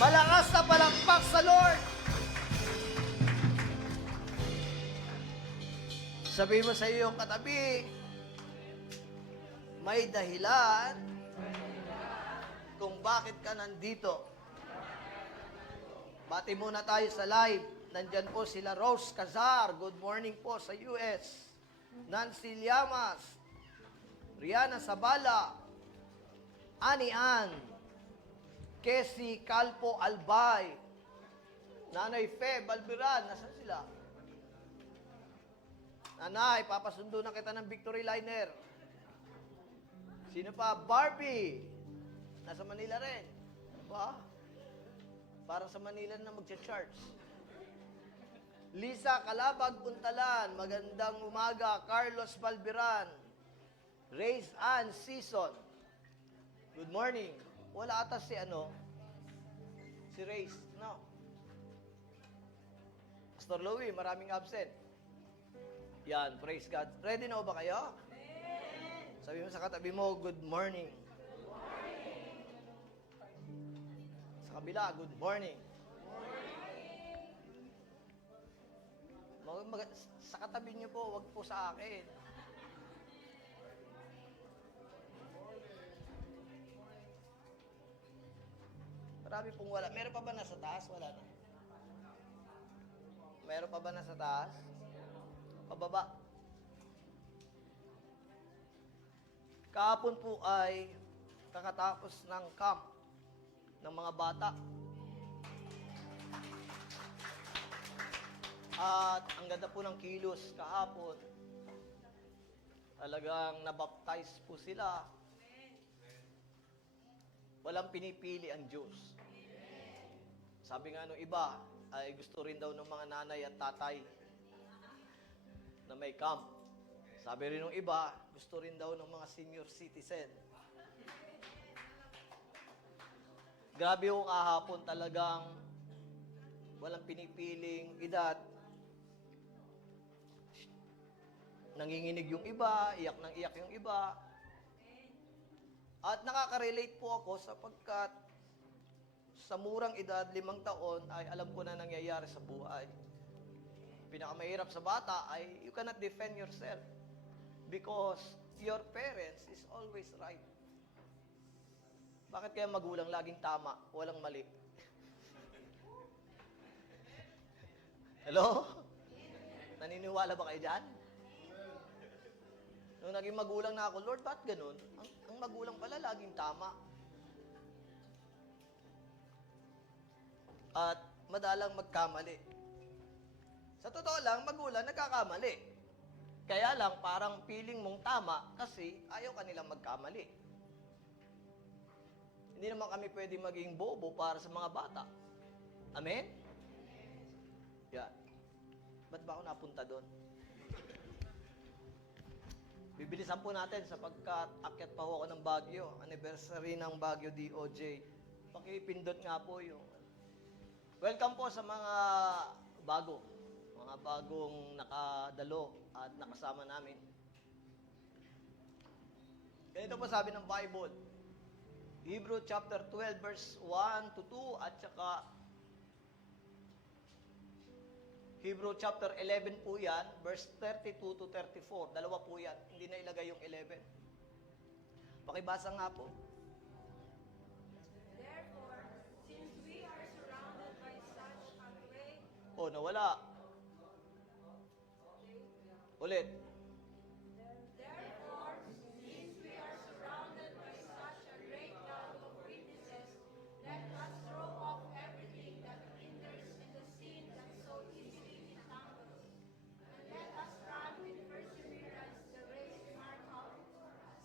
Malakas na palakpak sa Lord. Sabi mo sa iyong katabi, may dahilan kung bakit ka nandito. Bati muna tayo sa live. Nandyan po sila Rose Cazar. Good morning po sa US. Nancy Llamas. Rihanna Sabala. Ani Ann. Casey Calpo Albay. Nanay Fe Balbiran. Nasaan sila? Nanay, papasundo na kita ng Victory Liner. Sino pa? Barbie. Nasa Manila rin. Ba? Para sa Manila na magcha-charge. Lisa Calabag Puntalan. Magandang umaga. Carlos Balbiran. Race Ann Season. Good morning. Wala ata si si Race. No. Pastor Louie, maraming absent. Yan, praise God. Ready na ba kayo? Sabi mo sa katabi mo, good morning. Good morning. Sa kabila, good morning. Good morning. Sa katabi niyo po, wag po sa akin. Marami pong wala. Meron pa ba nasa taas? Wala na. Meron pa ba nasa taas? Pababa. Kahapon po ay kakatapos ng camp ng mga bata. At ang ganda po ng kilos kahapon. Talagang nabaptize po sila. Walang pinipili ang Diyos. Sabi nga nung iba, ay gusto rin daw ng mga nanay at tatay na may camp. Sabi rin ng iba, gusto rin daw ng mga senior citizen. Grabe yung kahapon talagang walang pinipiling edad. Nanginginig yung iba, iyak ng iyak yung iba. At nakaka-relate po ako sapagkat sa murang edad, 5 taon, ay alam ko na nangyayari sa buhay. Pinakamahirap sa bata ay you cannot defend yourself because your parents is always right. Bakit kaya magulang laging tama, walang mali? Hello? Naniniwala ba kayo dyan? Nung naging magulang na ako, Lord, ba't ganun? Ang magulang pala laging tama. At madalang magkamali. Sa totoo lang, magulang nagkakamali. Kaya lang, parang feeling mong tama kasi ayaw kanilang magkamali. Hindi naman kami pwede maging bobo para sa mga bata. Amen? Yan. Ba't ba ako napunta doon? Bibilisan po natin sapagkat akyat pa ho ako ng Baguio. Anniversary ng Baguio DOJ. Pakipindot nga po yung... Welcome po sa mga bago. Mga bagong nakadalo at nakasama namin. Ganito po sabi ng Bible. Hebrew chapter 12 verse 1 to 2 at saka Hebrew chapter 11 po yan, verse 32 to 34. Dalawa po yan. Hindi na ilagay yung 11. Pakibasa nga po. Therefore, since we are surrounded by such a great... Oh, nawala. Ulit. Therefore, since we are surrounded by such a great cloud of witnesses, let us throw off everything that hinders and the sin that so easily entangles, and let us run with perseverance the race marked out for us.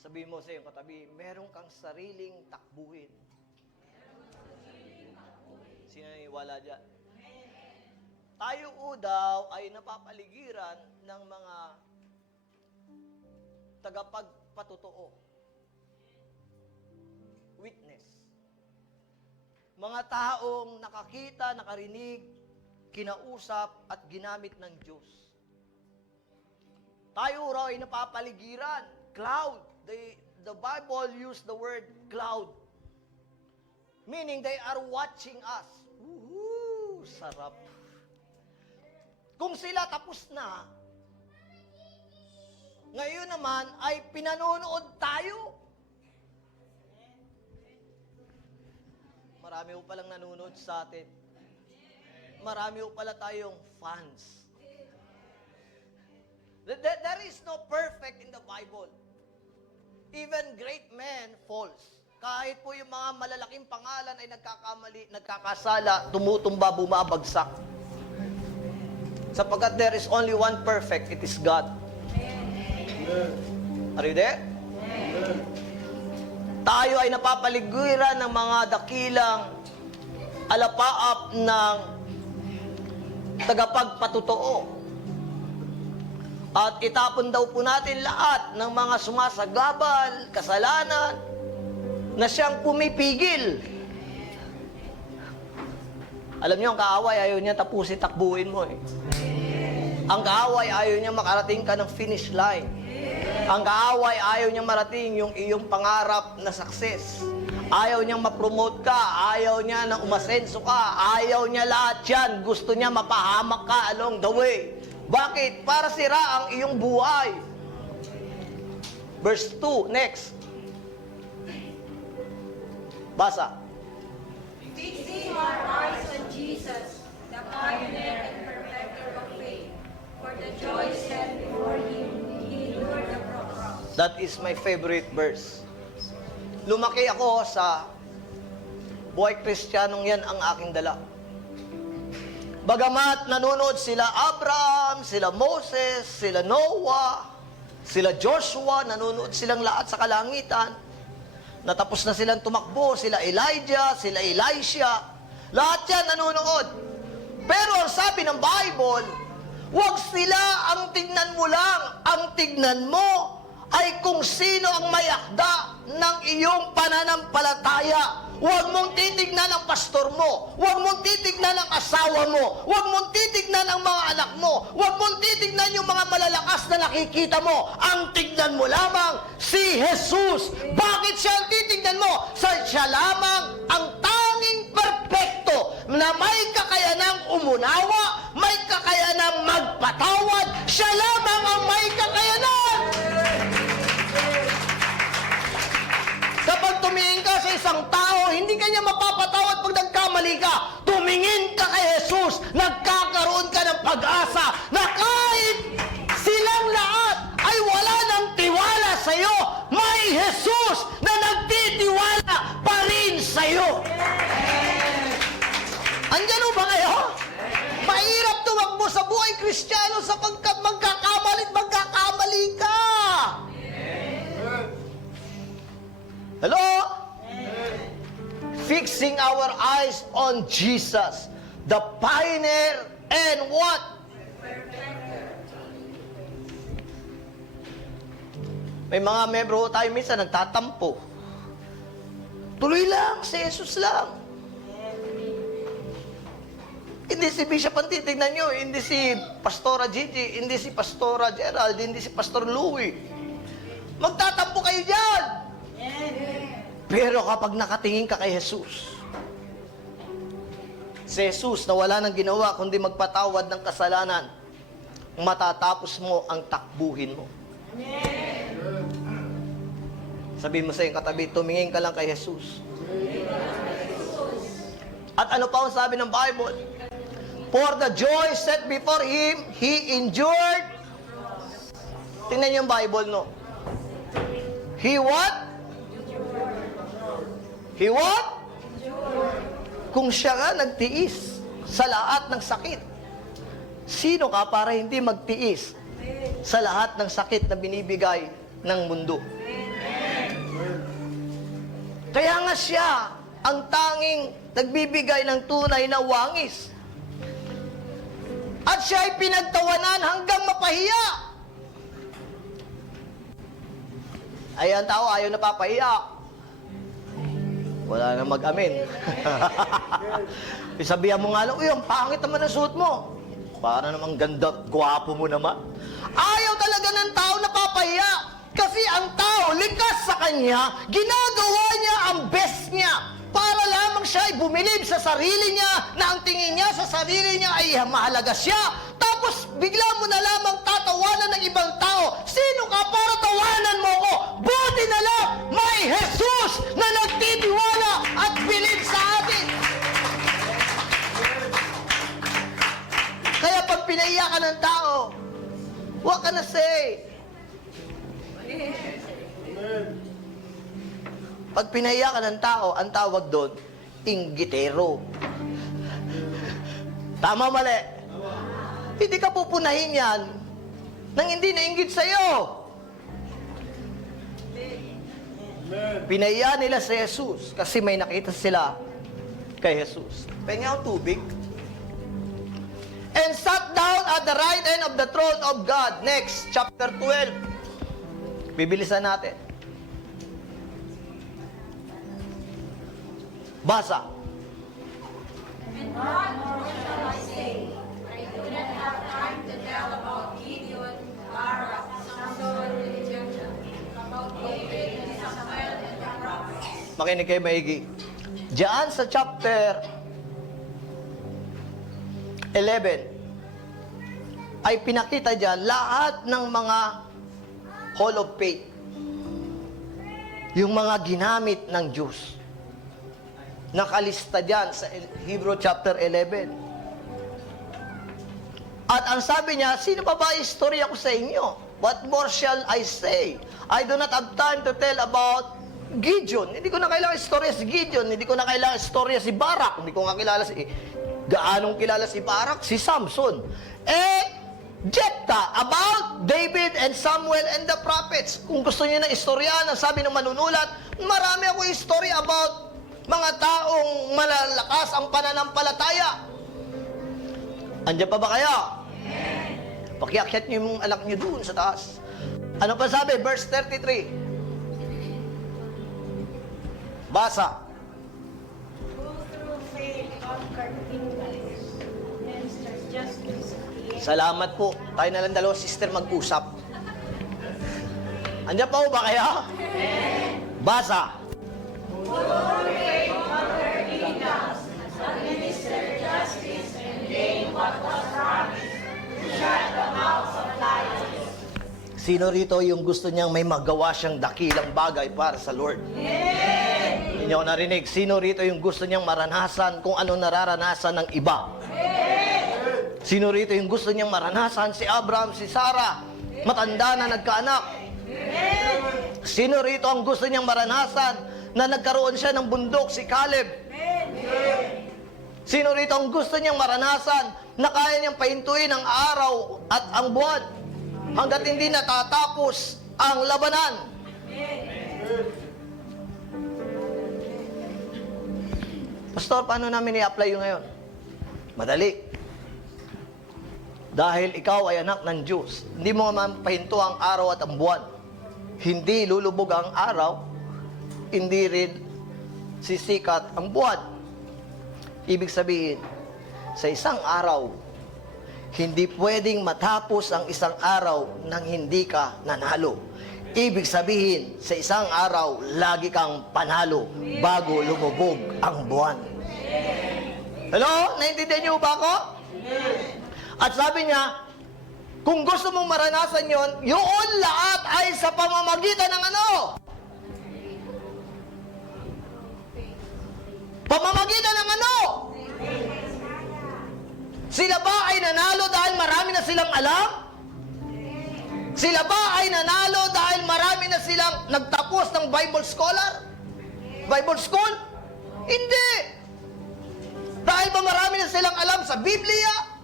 Sabi mo sa iyong katabi, meron kang sariling takbuhin. Sino naniniwala dyan? Tayo daw ay napapaligiran ng mga tagapagpatotoo. Witness. Mga taong nakakita, nakarinig, kinausap at ginamit ng Diyos. Tayo raw ay napapaligiran. Cloud. The Bible used the word cloud. Meaning they are watching us. Woohoo! Sarap. Kung sila tapos na, ngayon naman ay pinanonood tayo. Marami po palang nanonood sa atin. Marami po pala tayong fans. There is no perfect in the Bible. Even great men falls. Kahit po yung mga malalaking pangalan ay nagkakamali, nagkakasala, tumutumba, bumabagsak. Sapagkat there is only one perfect, it is God. Are you there? Tayo ay napapaligiran ng mga dakilang alapaap ng tagapagpatotoo. At itapon daw po natin lahat ng mga sumasagabal, kasalanan, na siyang pumipigil. Alam niyo, ang kaaway, ayaw niya tapusin, takbuhin mo eh. Ang kaaway, ayaw niya makarating ka ng finish line. Ang kaaway, ayaw niya marating yung iyong pangarap na success. Ayaw niyang ma-promote ka. Ayaw niya na umasenso ka. Ayaw niya lahat yan. Gusto niya mapahamak ka along the way. Bakit? Para sira ang iyong buhay. Verse 2, next. Basa. Fixing our eyes on Jesus, the pioneer and perfecter of faith, for the joy set before him, he endured the cross. That is my favorite verse. Lumaki ako sa buhay Kristiyanong yan ang aking dala. Bagamat nanonood sila Abraham, sila Moses, sila Noah, sila Joshua, nanonood silang lahat sa kalangitan. Natapos na silang tumakbo, sila Elijah, sila Elisha. Lahat yan nanonood. Pero ang sabi ng Bible, huwag sila ang tignan mo lang. Ang tignan mo ay kung sino ang may akda ng iyong pananampalataya. Huwag mong titignan ang pastor mo. Huwag mong titignan ang asawa mo. Huwag mong titignan ang mga anak mo. Huwag mong titignan yung mga malalakas na nakikita mo. Ang tignan mo lamang si Jesus. Bakit siya ang titignan mo? Siya lamang ang tanging perpekto na may kakayanang umunawa, may kakayanang magpatawad. Siya lamang ang may kakayanan. Kapag tumingin ka sa isang tao, hindi ka niya mapapatawad pag nagkamali ka. Tumingin ka kay Jesus, nagkakaroon ka ng pag-asa na kahit silang lahat ay wala ng tiwala sa iyo, may Jesus na nagtitiwala pa rin sa iyo. Andyan o ba kayo? Mahirap tumakbo sa buhay Kristiyano sapagkat magkakamali ka. Hello? Fixing our eyes on Jesus, the pioneer and what? May mga membro tayo minsan nagtatampo. Tuloy lang, si Jesus lang. Hindi si Bishop ang titignan nyo, hindi si Pastora Gigi, hindi si Pastora Gerald, hindi si Pastor Louie. Magtatampo kayo dyan. Pero kapag nakatingin ka kay Jesus, si Jesus na wala nang ginawa kundi magpatawad ng kasalanan, matatapos mo ang takbuhin mo. Sabihin mo sa iyong katabi, tumingin ka lang kay Jesus. At ano pa ang sabi ng Bible? For the joy set before him, he endured. Tingnan niyo yung Bible, no? He what? He what? Kung siya nga nagtiis sa lahat ng sakit, sino ka para hindi magtiis sa lahat ng sakit na binibigay ng mundo? Kaya nga siya ang tanging nagbibigay ng tunay na wangis. At siya ay pinagtawanan hanggang mapahiya. Ay, ang tao ayaw na papahiya. Wala na mag-amin. Isabihan mo nga lang, uy, ang pangit naman ang suot mo. Para namang ganda, gwapo mo naman. Ayaw talaga ng tao na papahiya. Kasi ang tao, likas sa kanya, ginagawa niya ang best niya para lamang siya ay bumilib sa sarili niya, na ang tingin niya sa sarili niya ay mahalaga siya, tapos bigla mo na lamang tatawanan ng ibang tao. Sino ka para tawanan mo ko? Buti na lang, may Jesus na nagtitiwala at bilib sa atin. Kaya pag pinaiyak ka ng tao, huwag ka na say. Pag pinaiyak ka ng tao, ang tawag doon, inggitero. Tama, mali? Hindi ka pupunahin yan nang hindi nainggit sa'yo. Pinaiya nila si Jesus kasi may nakita sila kay Jesus. Pengen ang tubig. And sat down at the right hand of the throne of God. Next, chapter 12. Bibilisan natin. Basa. And what more shall I say? I do not have time to tell about Gideon, Barak, Samson, and Egyptian, about David and Samuel and the prophets. Makinig kayo maigi. Diyan sa chapter 11, ay pinakita diyan lahat ng mga hall of faith. Yung mga ginamit ng Diyos. Nakalista diyan sa Hebrew chapter 11. At ang sabi niya, sino pa ba istorya ko sa inyo? What more shall I say? I do not have time to tell about Gideon. Hindi ko na kailangan istorya si Gideon. Hindi ko na kailangan istorya si Barak. Hindi ko nga kilala si... Gaanong kilala si Barak? Si Samson. Jephthah, about David and Samuel and the prophets. Kung gusto niyo na istoryahan, ang sabi ng manunulat, marami ako istorya about mga taong malalakas ang pananampalataya. Andiyan pa ba kayo? Pakiakyat niyo yung anak niyo doon sa taas. Ano pa sabi? Verse 33. Basa. Who through faith conquered kingdoms, ministers justice, Salamat po. Tayo na lang dalawang sister mag-usap. Andiyan pa ho ba kayo? Basa. Sino rito yung gusto niyang may magawa siyang dakilang bagay para sa Lord? Hindi niyo ako narinig. Sino rito yung gusto niyang maranasan kung ano nararanasan ng iba? Sino rito yung gusto niyang maranasan si Abraham, si Sarah, matanda na nagkaanak? Sino rito ang gusto niyang maranasan na nagkaroon siya ng bundok, si Caleb? Sino rito ang gusto niyang maranasan na kaya niyang pahintuin ang araw at ang buwan hanggat hindi natatapos ang labanan? Pastor, paano namin i-apply yung ngayon? Madali. Dahil ikaw ay anak ng Diyos, hindi mo mapahinto ang araw at ang buwan. Hindi lulubog ang araw, hindi rin sisikat ang buwan. Ibig sabihin, sa isang araw, hindi pwedeng matapos ang isang araw nang hindi ka nanalo. Ibig sabihin, sa isang araw, lagi kang panalo bago lumubog ang buwan. Hello? Naintindihan niyo ba ako? At sabi niya, kung gusto mong maranasan yon, yun lahat ay sa pamamagitan ng ano? Pamamagitan ng ano? Sila ba ay nanalo dahil marami na silang alam? Sila ba ay nanalo dahil marami na silang nagtapos ng Bible scholar? Bible school? Hindi. Dahil ba marami na silang alam sa Biblia?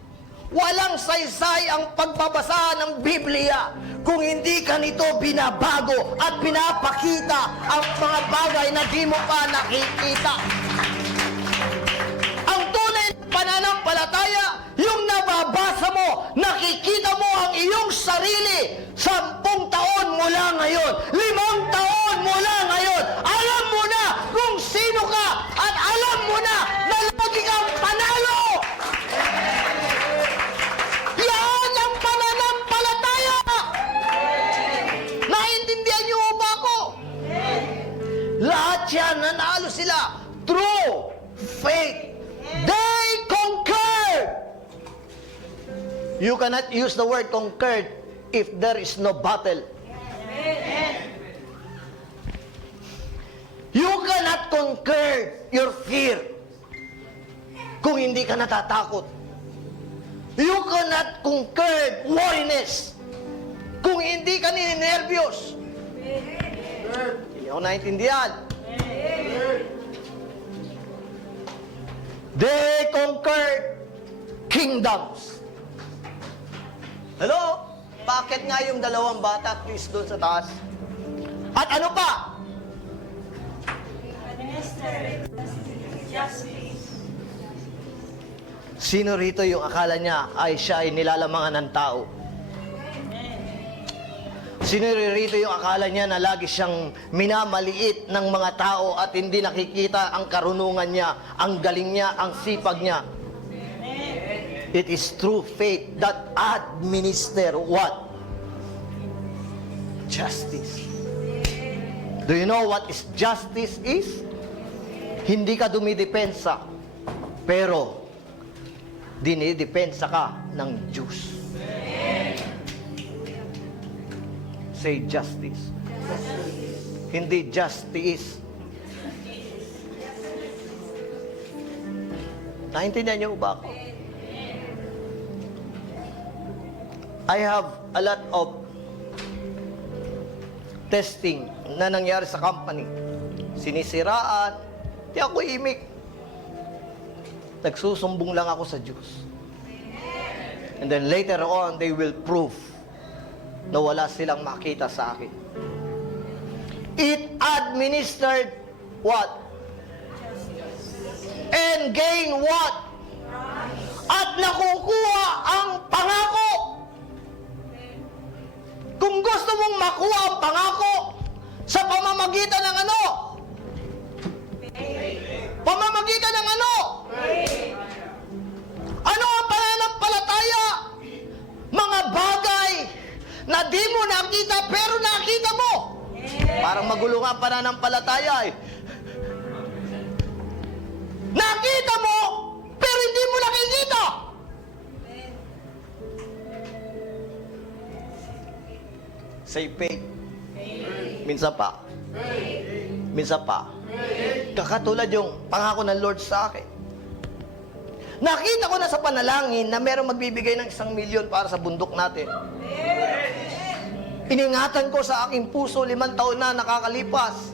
Walang saysay ang pagbabasa ng Biblia kung hindi ka nito binabago at pinapakita ang mga bagay na di mo pa nakikita. Ang tunay na pananampalataya, yung nababasa mo, nakikita mo ang iyong sarili 10 taon mula ngayon, 5 taon mula ngayon. Alam mo na kung sino ka at alam mo na na lagi kang panalo. Yan ang pananampalataya. Naintindihan niyo ba ako? Lahat yan, nanalo sila through faith. They conquered. You cannot use the word conquered if there is no battle. You cannot conquer your fear kung hindi ka natatakot. You cannot conquer worriness kung hindi ka ninenervyos. Hindi ako naintindihan. They conquered kingdoms. Hello? Bakit nga yung dalawang bata, please, doon sa taas? At ano pa? Sino rito yung akala niya ay siya ay nilalamangan ng tao? Sino rito yung akala niya na lagi siyang minamaliit ng mga tao at hindi nakikita ang karunungan niya, ang galing niya, ang sipag niya? It is true faith that administer what? Justice. Do you know what is justice is? Hindi ka dumidepensa, pero dinidepensa ka ng Diyos. Say justice. Hindi justice. Naintindihan niyo ba ako? I have a lot of testing na nangyari sa company. Sinisiraan. Di ako imik. Nagsusumbong lang ako sa Diyos. And then later on, they will prove na wala silang makita sa akin. It administered what? And gain what? At nakukuha ang pangako. Kung gusto mong makuha ang pangako sa pamamagitan ng ano? Pamamagitan ng ano? Ano ang pananampalataya? Mga bagay na di mo nakita pero nakita mo. Parang magulo nga ang pananampalataya eh. Nakita mo pero hindi mo nakikita. Say faith. Minsan pa. Minsan pa. Kakatulad yung pangako ng Lord sa akin. Nakita ko na sa panalangin na merong magbibigay ng 1 milyon para sa bundok natin. Iningatan ko sa aking puso 5 taon na nakakalipas.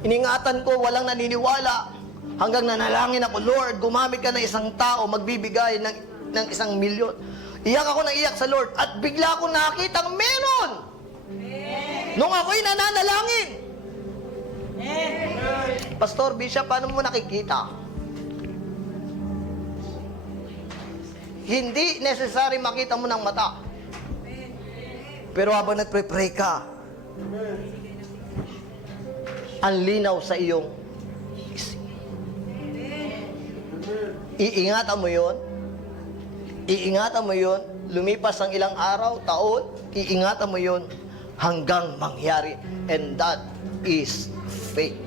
Iningatan ko, walang naniniwala. Hanggang nanalangin ako, Lord, gumamit ka ng isang tao, magbibigay ng 1 milyon. Iyak ako ng iyak sa Lord at bigla akong nakitang meron. Nung ako'y nananalangin. Pastor, Bishop, paano mo nakikita? Hindi necessary makita mo ng mata. Pero habang nagpre-pray ka, ang linaw sa iyong isip. Iingatan mo yun. Iingatan mo yun. Lumipas ang ilang araw, taon, iingatan mo yun hanggang mangyari. And that is faith.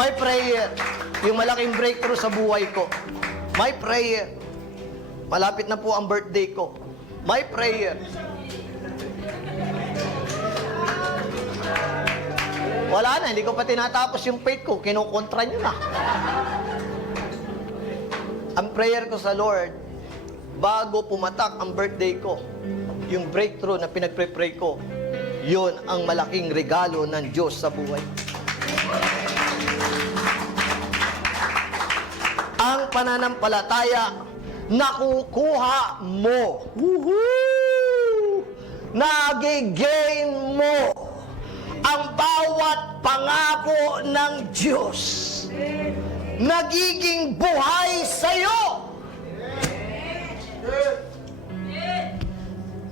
My prayer, yung malaking breakthrough sa buhay ko. My prayer, malapit na po ang birthday ko. My prayer, wala na, hindi ko pa tinatapos yung faith ko, kinukontra nyo na. Ang prayer ko sa Lord, bago pumatak ang birthday ko, yung breakthrough na pinagpre-pray ko, yun ang malaking regalo ng Diyos sa buhay. Ang pananampalataya, nakukuha mo. Woohoo! Nagigain mo ang bawat pangako ng Diyos. Nagiging buhay sa'yo.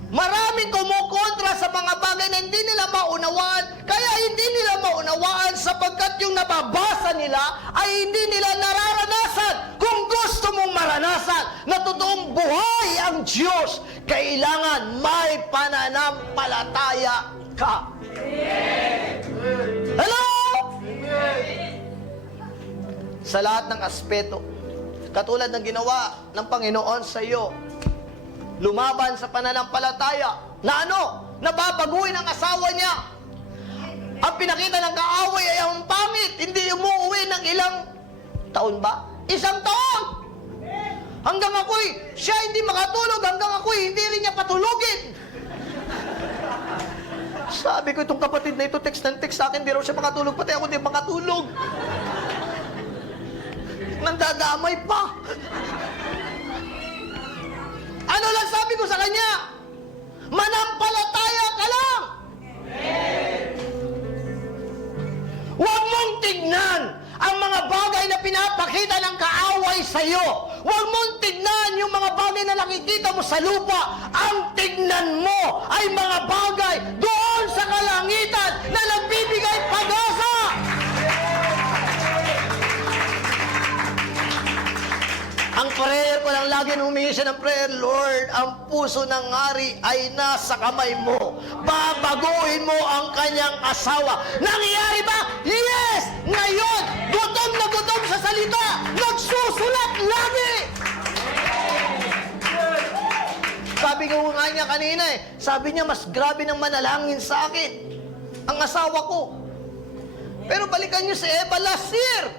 Maraming kumukontra sa mga bagay na hindi nila maunawaan. Kaya hindi nila maunawaan sapagkat yung nababasa nila ay hindi nila nararanasan. Kung gusto mong maranasan na totoong buhay ang Diyos, kailangan may pananampalataya ka. sa lahat ng aspeto. Katulad ng ginawa ng Panginoon sa iyo. Lumaban sa pananampalataya na nababaguhin ang asawa niya. Ang pinakita ng kaaway ay ang pangit. Hindi umuwi ng ilang taon ba? 1 taon! Hanggang siya hindi makatulog, hanggang hindi rin niya patulugin. Sabi ko, itong kapatid na ito, text ng text sa akin, di raw siya makatulog, pati ako di makatulog. Nandadamay pa. Ano lang sabi ko sa kanya? Manampalataya ka lang! Huwag mong tignan ang mga bagay na pinapakita ng kaaway sa iyo. Huwag mong tignan yung mga bagay na nakikita mo sa lupa. Ang tignan mo ay mga bagay doon sa kalangitan na nagbibigay pag-asa. Ang prayer ko lang lagi nung humingi siya ng prayer, Lord, ang puso ng hari ay nasa kamay mo. Babaguhin mo ang kanyang asawa. Nangyayari ba? Yes! Ngayon, gutom na gutom sa salita, nagsusulat lagi! Sabi ko nga niya kanina sabi niya, mas grabe ng manalangin sa akin ang asawa ko. Pero balikan niyo si Eva last year.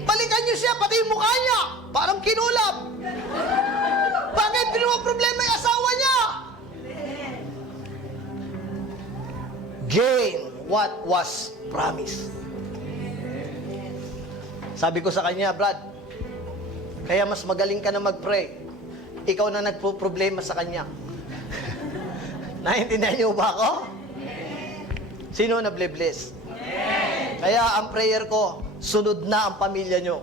Balikan niyo siya, pati yung mukha niya. Parang kinulap. Bakit? Problema yung asawa niya. Gain what was promised. Sabi ko sa kanya, Brad, kaya mas magaling ka na mag-pray. Ikaw na nagpo-problema sa kanya. Naintindihan niyo ba ako? Sino na bless? Kaya ang prayer ko, sunod na ang pamilya nyo.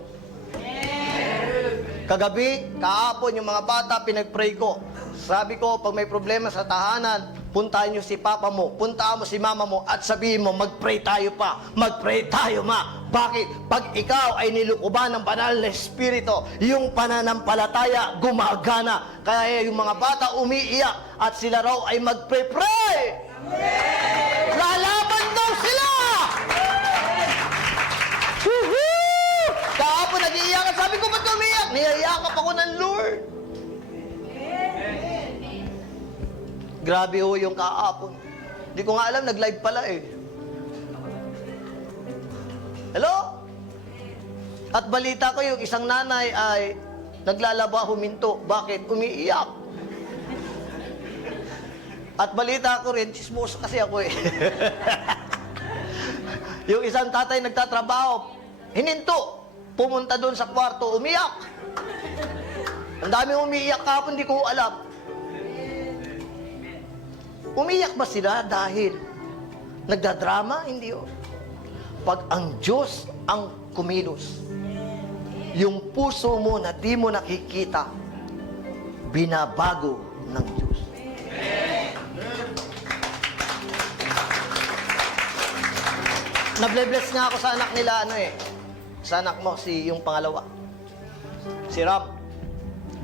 Kagabi, kahapon, yung mga bata, pinag-pray ko. Sabi ko, pag may problema sa tahanan, puntahan nyo si papa mo, puntahan mo si mama mo, at sabihin mo, mag-pray tayo pa. Mag-pray tayo, ma. Bakit? Pag ikaw ay nilukuban ng banal na espiritu, yung pananampalataya gumagana. Kaya yung mga bata umiiyak, at sila raw ay mag-pray-pray. Lalaban daw sila! Kahapon nag-iiyakan. Sabi ko, ba't umiyak? Niyayakap ako ng Lord. Grabe ho yung kahapon. Hindi ko nga alam, nag-live pala Hello? At balita ko yung isang nanay ay naglalaba huminto. Bakit? Umiiyak. At balita ko rin, chismoso kasi ako Yung isang tatay nagtatrabaho, hininto. Pumunta doon sa kwarto, umiyak. Ang dami umiiyak kahapon, hindi ko alam. Umiyak ba sila dahil nagdadrama? Hindi Pag ang Diyos ang kumilos, yung puso mo na di mo nakikita, binabago ng Diyos. Nable-bless nga ako sa anak nila, sa anak mo, yung pangalawa. Si Ram.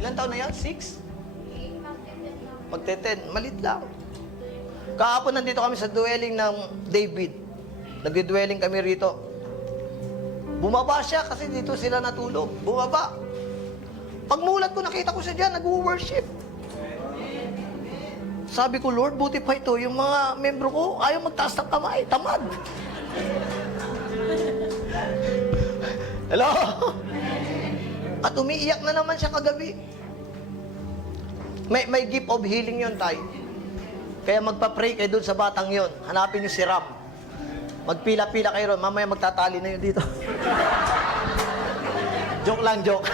Ilan taon na yan? 6? Magte-10. Malit lang. Kahapon nandito kami sa dwelling ng David. Nagdi-dwelling kami rito. Bumaba siya kasi dito sila natulog. Bumaba. Pagmulat ko, nakita ko siya dyan, nag-worship. Sabi ko, Lord, buti pa ito. Yung mga membro ko, ayaw magtaas ng kamay. Tamad. Hello? At umiiyak na naman siya kagabi. May gift of healing yun, tay. Kaya magpa-pray kayo dun sa batang yon. Hanapin niyo si Ram. Magpila-pila kayo ron. Mamaya magtatali na yun dito. Joke lang, joke.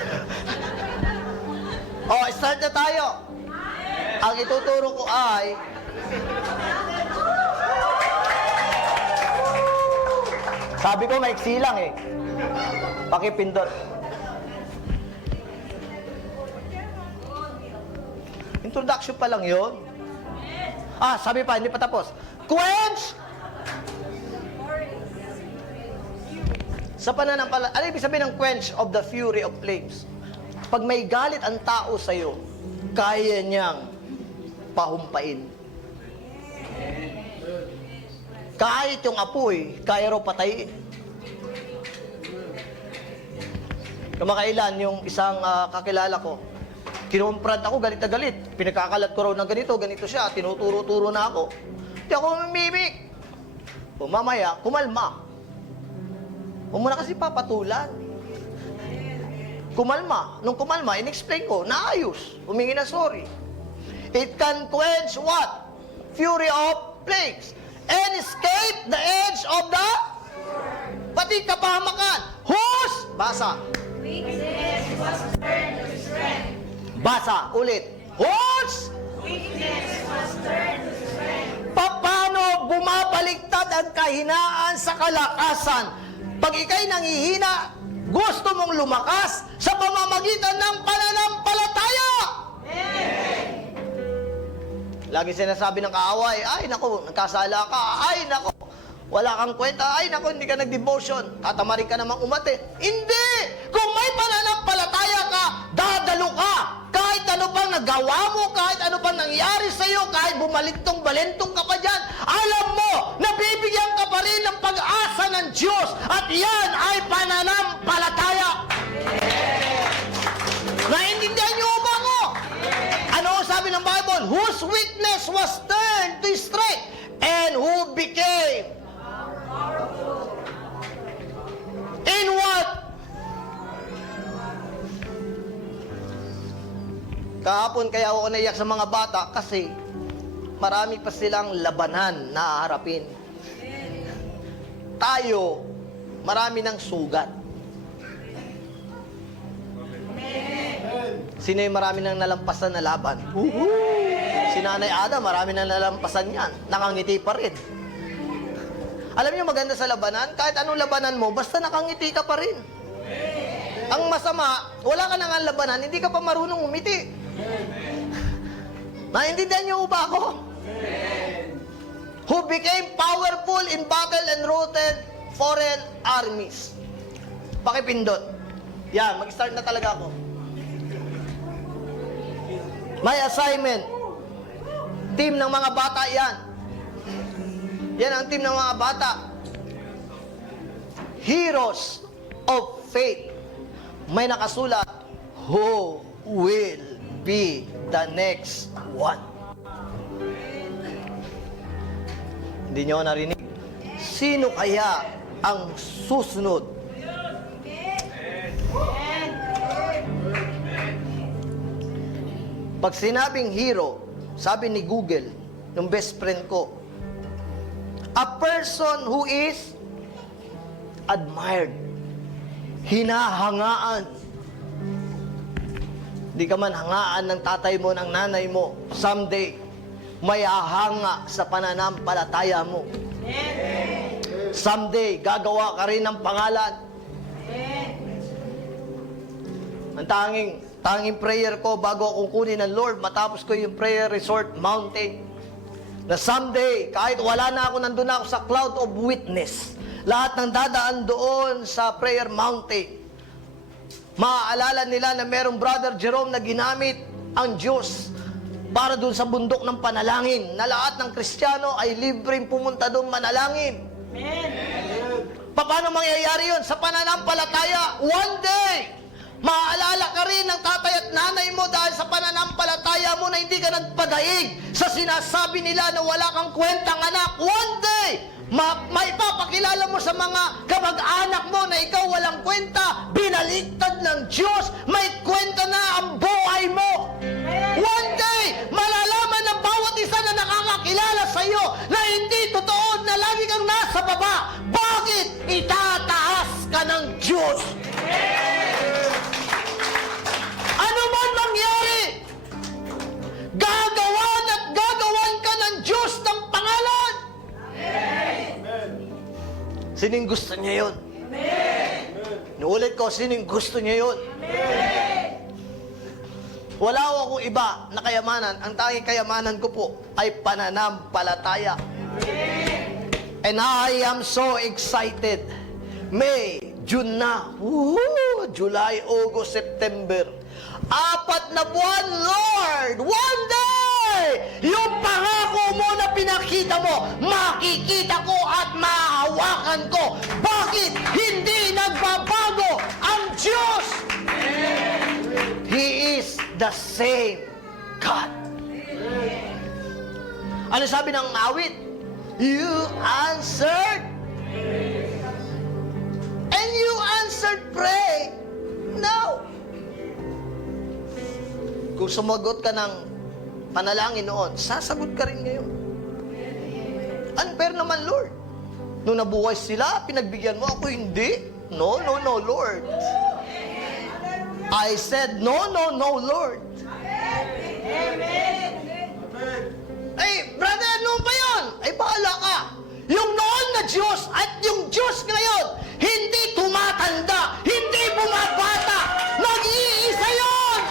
Start na tayo. Ang ituturo ko ay... Sabi ko, maiksi lang Pakipindot. Introduction pa lang yun. Sabi pa, hindi pa tapos. Quench! Sa pananampalataya, ano ibig sabihin ng quench of the fury of flames? Pag may galit ang tao sa'yo, kaya niyang pahumpain. Kahit yung apoy, kaya raw patayin. Kamakailan, yung isang kakilala ko, kinumprat ako, galit na galit. Pinagkakalat ko raw ng ganito siya, tinuturo-turo na ako. Hindi ako mamimik. Mamaya, kumalma. Huwag mo na kasi papatulan. Kumalma. Nung kumalma, in-explain ko, naayos. Humingi na sorry. It can quench what? Fury of plagues. And escape the edge of the pati kapahamakan. Whose? Basa. Weakness was turned to strength. Basa. Ulit. Whose? Weakness was turned to strength. Paano bumabaliktad ang kahinaan sa kalakasan? Pag ikay nangihina, gusto mong lumakas sa pamamagitan ng pananampalataya. Lagi sinasabi ng kaaway, ay nako, nagkasala ka, ay nako, wala kang kwenta, ay nako, hindi ka nag-devotion, tatamarin ka namang umate. Hindi! Kung may pananampalataya ka, dadalo ka. Kahit ano pang nagawa mo, kahit ano pang nangyari sa iyo, kahit bumalintong-balentong ka pa dyan, alam mo, nabibigyan ka pa rin ng pag-asa ng Diyos. At yan ay pananampalataya. Naintindihan niyo ba ko? Ano ang sabi ng Bible? Whose weakness was turned to strength, and who became in what? Kahapon kaya ako naiyak sa mga bata kasi marami pa silang labanan na harapin. Tayo, marami ng sugat. Sino yung marami nang nalampasan na laban? Si Nanay Ada, marami nang nalampasan yan. Nakangiti pa rin. Alam niyo maganda sa labanan? Kahit anong labanan mo, basta nakangiti ka pa rin. Ang masama, wala ka nang labanan, hindi ka pa marunong umiti. Naintindihan niyo ba ako? Who became powerful in battle and routed foreign armies. Pakipindot. Yan, mag-start na talaga ako. May assignment. Team ng mga bata yan. Yan ang team ng mga bata. Heroes of faith. May nakasulat, who will be the next one? Hindi nyo narinig? Sino kaya ang susunod? Pag sinabing hero, sabi ni Google, yung best friend ko, a person who is admired, hinahangaan. Hindi ka man hangaan ng tatay mo, ng nanay mo, someday, may hahanga sa pananampalataya mo. Someday, gagawa ka rin ng pangalan. Ang tanging prayer ko bago akong kunin ng Lord, matapos ko yung prayer resort mountain, na someday, kahit wala na ako, nandun na ako sa cloud of witness, lahat ng dadaan doon sa prayer mountain, maaalala nila na merong Brother Jerome na ginamit ang Diyos para doon sa bundok ng panalangin, na lahat ng Kristiyano ay libreng pumunta doon manalangin. Paano mangyayari yun? Sa pananampalataya, one day, maaalala ka rin ng tatay at nanay mo dahil sa pananampalataya mo na hindi ka nagpadaig sa sinasabi nila na wala kang kwentang anak. One day, maipapakilala mo sa mga kamag-anak mo na ikaw walang kwenta, binaliktad ng Diyos, may kwenta na ang buhay mo. One day, malalaman ng bawat isa na nakakakilala sa iyo na hindi totoo na lagi kang nasa baba. Bakit itataas ka ng Diyos? Ano man mangyari, gagawan at gagawan ka ng Diyos ng pangalan. Sining gusto niya yun? Nuulit ko, sining gusto niya yun? Wala akong iba na kayamanan. Ang tanging kayamanan ko po ay pananampalataya. And I am so excited. May, June na. Woohoo! July, August, September. 4 na buwan, Lord! One day! Yung pangako mo na pinakita mo, makikita ko at mahawakan ko. Bakit hindi nagbabago ang Diyos? the same God. Ano sabi ng awit? You answered, and you answered pray. No. Kung sumagot ka ng panalangin noon, sasagot ka rin ngayon. Unfair naman, Lord. Nung nabuhay sila, pinagbigyan mo ako, hindi. No, no, no, Lord. I said, no, no, no, Lord. Ay, brother, ano ba yun? Ay, bahala ka. Yung noon na Diyos at yung Diyos ngayon, hindi tumatanda, hindi bumabata. Nag-iisa yun!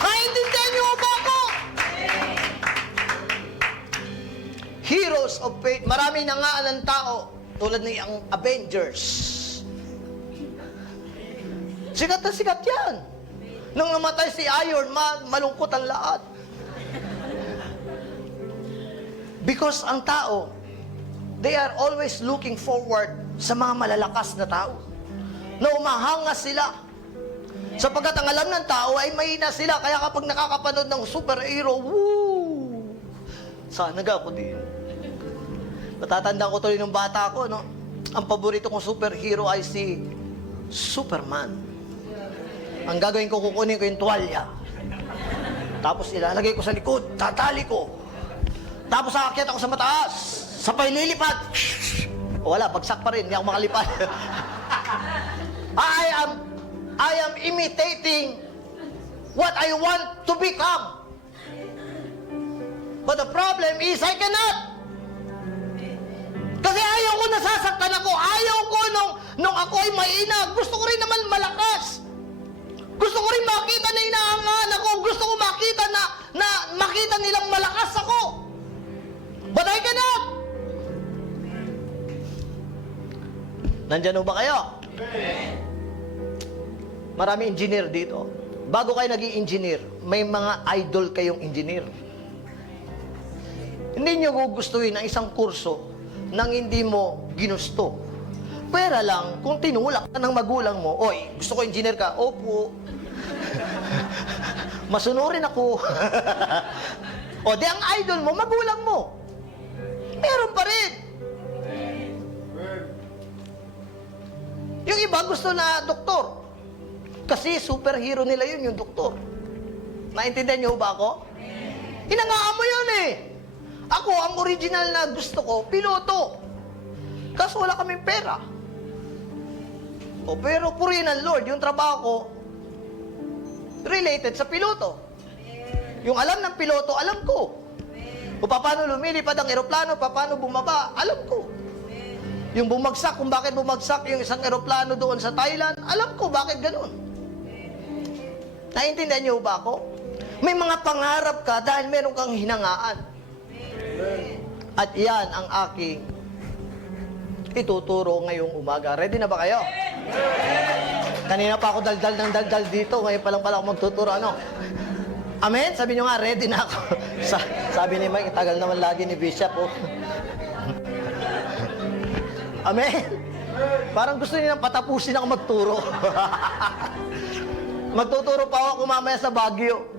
Naintindihan niyo ba ako? Heroes of faith. Marami na nga ng tao, tulad ng ang Avengers. Sikat na sikat yan. Nung namatay si Iron Man, malungkot ang lahat. Because ang tao, they are always looking forward sa mga malalakas na tao. Na umahanga sila. Sapagkat ang alam ng tao ay mahina sila. Kaya kapag nakakapanood ng superhero, woo! Sana ga ako din. Natatanda ko tuloy ng bata ko, no? Ang paborito kong superhero ay si Superman. Ang gagawin ko, kukunin ko yung tuwalya. Tapos ilalagay ko sa likod, tatali ko. Tapos aakyat ako sa mataas, sabay lilipad. Wala, bagsak pa rin, hindi ako makalipad. I am imitating what I want to become. But the problem is, I cannot. Kasi ayaw ko nasasaktan ako. Ayaw ko nung ako ay mainag. Gusto ko rin naman malakas. Gusto ko rin makita na inaangahan ako. Gusto ko makita na makita nilang malakas ako. But I cannot. Nandyan ba kayo? Marami engineer dito. Bago kayo naging engineer, may mga idol kayong engineer. Hindi nyo gugustuhin ang isang kurso nang hindi mo ginusto. Pera lang, kung tinulak ka ng magulang mo, oy, gusto ko engineer ka, opo. Masunurin ako. O, di ang idol mo, magulang mo. Meron pa rin. Yung iba gusto na doktor. Kasi superhero nila yun, yung doktor. Naintindihan niyo ba ako? Hinangaan mo yun eh. Ako, ang original na gusto ko, piloto. Kaso wala kaming pera. O, pero purihin ng Lord, yung trabaho ko, related sa piloto. Yung alam ng piloto, alam ko. Kung paano lumilipad ang eroplano, paano bumaba, alam ko. Yung bumagsak, kung bakit bumagsak yung isang eroplano doon sa Thailand, alam ko bakit ganun. Naintindihan niyo ba ako? May mga pangarap ka dahil meron kang hinangaan. At yan ang aking ituturo ngayong umaga. Ready na ba kayo? Kanina pa ako daldal ng daldal dito. Ngayon pa lang pala ako magtuturo. Ano? Amen? Sabi nyo nga, ready na ako. Sabi ni Mike, tagal naman lagi ni Bishop. Oh. Amen? Parang gusto nilang patapusin ako magturo. Magtuturo pa ako mamaya sa Baguio.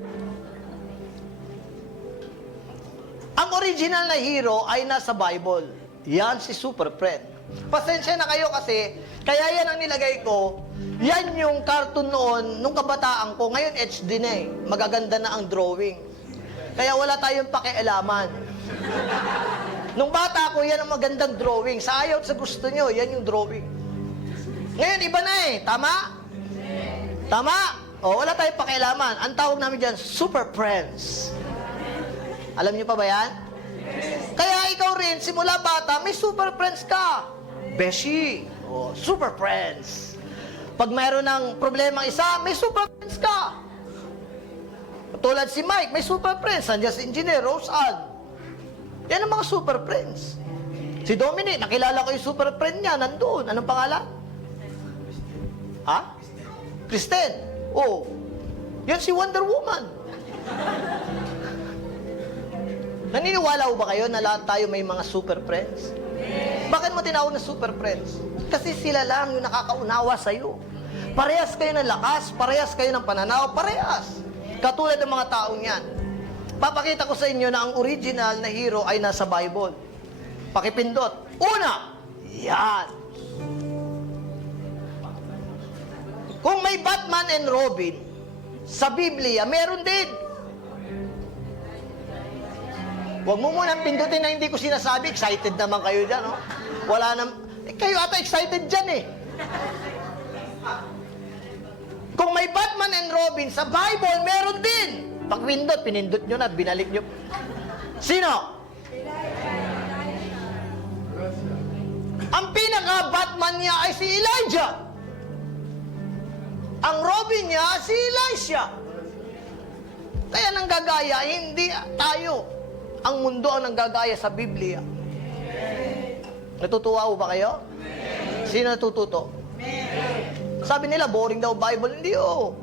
Ang original na hero ay nasa Bible. Yan si Super Friend. Pasensya na kayo kasi, kaya yan ang nilagay ko. Yan yung cartoon noon, nung kabataan ko. Ngayon HD na eh. Magaganda na ang drawing. Kaya wala tayong pakialaman. Nung bata ko, yan ang magandang drawing. Sa ayaw at sa gusto nyo, yan yung drawing. Ngayon, iba na eh. Tama? Tama? O, wala tayong pakialaman. Ang tawag namin dyan, Super Friends. Alam niyo pa ba yan? Kaya ikaw rin, simula bata, may super friends ka. Beshi. O, super friends. Pag mayroon ng problema isa, may super friends ka. Tulad si Mike, may super friends. Nandiyan si Engineer, Rose Ann. Yan ang mga super friends. Si Dominic, nakilala ko yung super friend niya, nandun. Anong pangalan? Ha? Kristen. Oh, yan si Wonder Woman. Naniniwala ba kayo na lahat tayo may mga super friends? Bakit mo tinawag na super friends? Kasi sila lang yung nakakaunawa sa'yo. parehas kayo ng lakas, parehas kayo ng pananaw, parehas. Katulad ng mga taong yan. Papakita ko sa inyo na ang original na hero ay nasa Bible. Pakipindot. Una, yan. Kung may Batman and Robin, sa Biblia, meron din. Huwag mo munang pindutin na hindi ko sinasabi. Excited naman kayo dyan, no? Wala nam... kayo ata excited dyan, eh. Kung may Batman and Robin, sa Bible, meron din. Pag pinindot nyo na, binalik nyo. Sino? Ang pinaka-Batman niya ay si Elijah. Ang Robin niya, si Elisha. Kaya nanggagaya, hindi tayo. Ang mundo ang nanggagaya sa Biblia. Natutuwa ba kayo? Sino natututo? Sabi nila, boring daw Bible. Hindi, oh.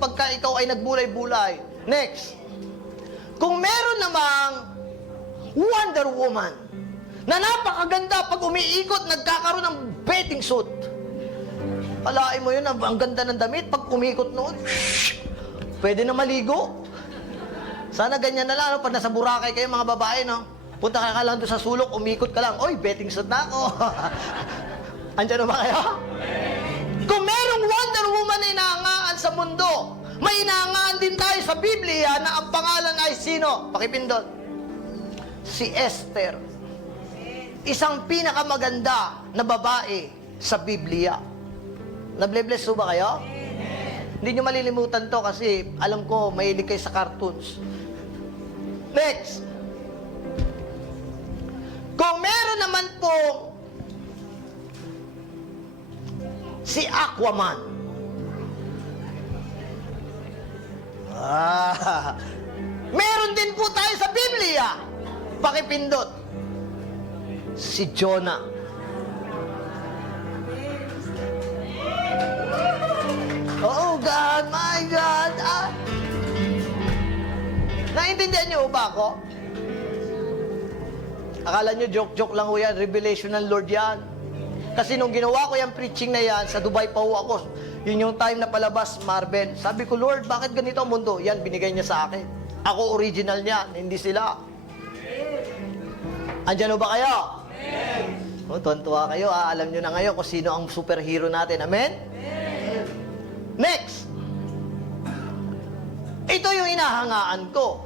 Pagka ikaw ay nagbulay-bulay. Next. Kung meron namang Wonder Woman na napakaganda pag umiikot, nagkakaroon ng bathing suit. Alain mo yun, ang ganda ng damit. Pag umikot noon, pwede na maligo. Sana ganyan na lang, no? Pag nasa Boracay kayo, mga babae, no? Punta ka lang doon sa sulok, umikot ka lang. Oy, bathing suit na ako. Andiyan na ba kayo? Kung merong Wonder Woman na inaangaan sa mundo, may inaangaan din tayo sa Biblia na ang pangalan ay sino? Pakipindot. Si Esther. Isang pinakamaganda na babae sa Biblia. Nable-bless ba kayo? Hindi nyo malilimutan to kasi alam ko mahilig kayo sa cartoons. Next. Kung meron naman po si Aquaman. Meron din po tayo sa Biblia. Pakipindot. Si Jonah. Oh God, my God. Naintindihan niyo ba ako? Akala niyo joke-joke lang ho yan. Revelation ng Lord yan. Kasi nung ginawa ko yung preaching na yan, sa Dubai pa ho ako. Yun yung time na palabas, Marvel. Sabi ko, Lord, bakit ganito ang mundo? Yan, binigay niya sa akin. Ako original niya, hindi sila. Andiyan ho ba kayo? O, tuwan-tuwa kayo. Alam nyo na ngayon kung sino ang superhero natin. Amen? Next. Ito yung inahangaan ko.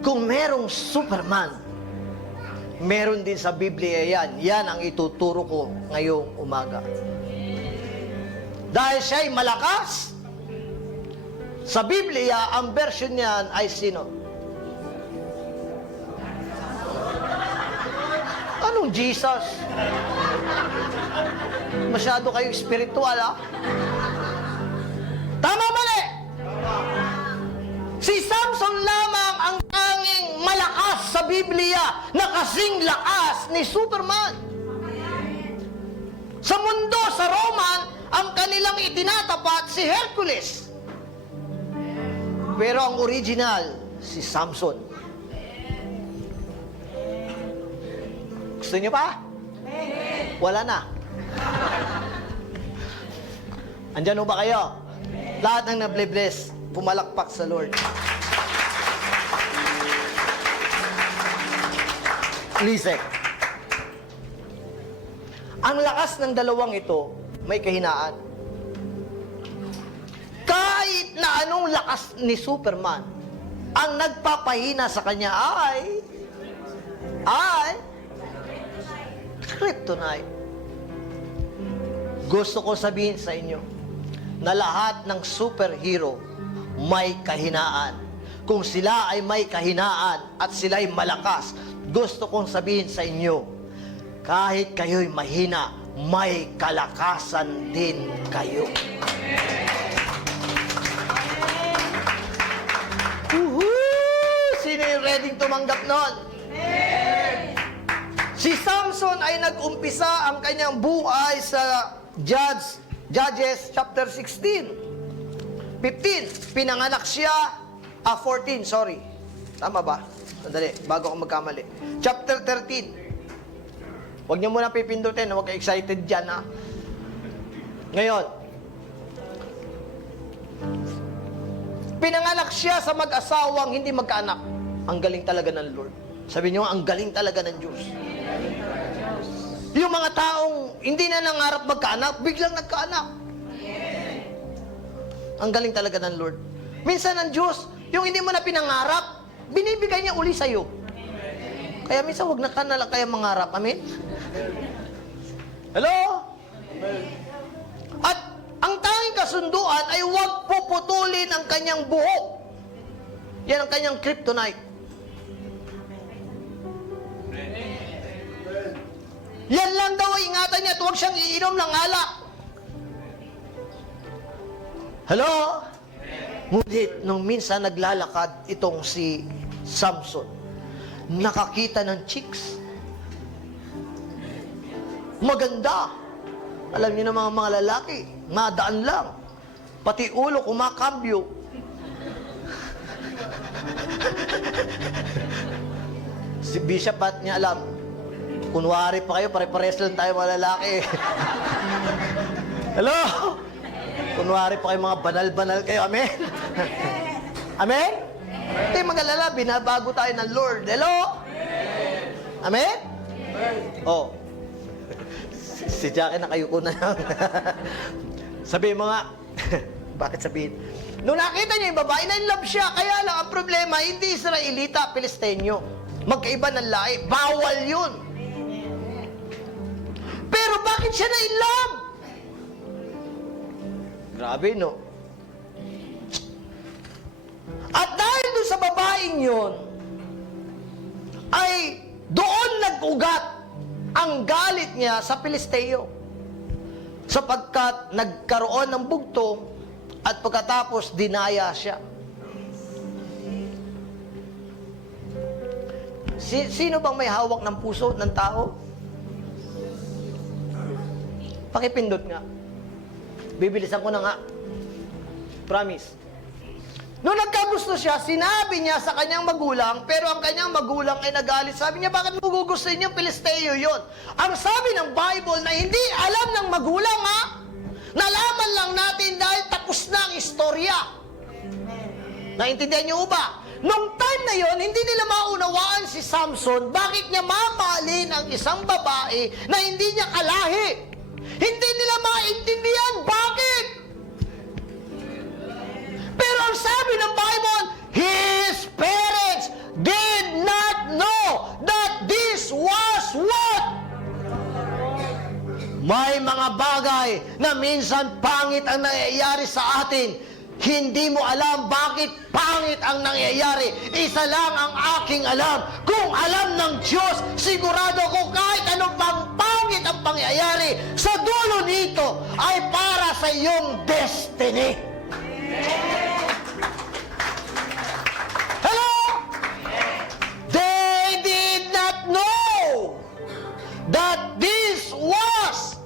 Kung merong Superman, meron din sa Biblia yan. Yan ang ituturo ko ngayong umaga. Dahil siya'y malakas, sa Biblia, ang version niyan ay sino? Anong Jesus? Masyado kayo spiritual, ha? Tama mali! Si Samson lamang ang tanging malakas sa Biblia na kasing lakas ni Superman. Sa mundo, sa Roman, ang kanilang itinatapat si Hercules. Pero ang original, si Samson. Gusto niyo pa? Wala na. Andyan ho ba kayo? Lahat ng nable-bless, pumalakpak sa Lord. Listen. Ang lakas ng dalawang ito, may kahinaan. Kahit na anong lakas ni Superman, ang nagpapahina sa kanya ay kryptonite. Gusto ko sabihin sa inyo na lahat ng superhero may kahinaan. Kung sila ay may kahinaan at sila ay malakas, gusto kong sabihin sa inyo, kahit kayo'y mahina, may kalakasan din kayo. Sino yung ready tumanggap nun? Si Samson ay nag-umpisa ang kanyang buhay sa Judges chapter 16. 15. Pinanganak siya, 14, sorry. Tama ba? Sandali, bago ako magkamali. Chapter 13. Huwag niyo muna pipindutin, huwag ka excited dyan, ha? Ngayon, pinanganak siya sa mag-asawang hindi magkaanak. Ang galing talaga ng Lord. Sabi niyo, ang galing talaga ng Diyos. Yung mga taong hindi na nangarap magkaanak, biglang nagkaanak. Ang galing talaga ng Lord. Minsan ng Diyos, yung hindi mo na pinangarap, binibigay niya uli sa'yo. Kaya minsan, huwag na ka na lang kaya mangarap. Amen? Hello? At ang tanging kasunduan ay huwag puputulin ang kanyang buhok. Yan ang kanyang kryptonite. Yan lang daw ang ingatan niya at huwag siyang iinom ng alak. Hello? Ngunit, nung minsan naglalakad itong si Samson, nakakita ng chicks. Maganda. Alam niyo na mga lalaki, madaan lang. Pati ulo kumakambyo. Si Bishop at niya alam, kunwari pa kayo, pare-pares lang tayo mga lalaki. Hello? Kunwari pa kayo mga banal-banal kayo. Amen? Amen? Hindi mag-alala, binabago tayo ng Lord. Hello? Amen? Oh. Si Jackie nakayuko na lang. Sabihin mo nga, bakit sabihin? Nung nakita niya yung babae, na-inlove siya. Kaya lang, ang problema, hindi Israelita, Pilistenyo. Magkaiba ng lahi. Bawal yun. Pero bakit siya na-inlove? Grabe, no? At dahil doon sa babaeng yun, ay doon nag-ugat ang galit niya sa Pilisteo. Sapagkat nagkaroon ng bugtong at pagkatapos dinaya siya. Sino bang may hawak ng puso ng tao? Pakipindot nga. Bibilisan ko na nga. Promise. Nung nagkagusto siya, sinabi niya sa kanyang magulang, pero ang kanyang magulang ay nagalit. Sabi niya, bakit mo gugustuhin yung Pilisteo yun? Ang sabi ng Bible na hindi alam ng magulang, ha? Nalaman lang natin dahil tapos na ang istorya. Naintindihan niyo ba? Nung time na yon, hindi nila maunawaan si Samson, bakit niya mamahalin ang isang babae na hindi niya kalahi. Hindi nila maintindihan, bakit? Pero ang sabi ng Bible, his parents did not know that this was what? May mga bagay na minsan pangit ang nangyayari sa atin. Hindi mo alam bakit pangit ang nangyayari. Isa lang ang aking alam. Kung alam ng Diyos, sigurado ko kahit anong pang pangit ang pangyayari, sa dulo nito ay para sa iyong destiny. Hello? They did not know that this was.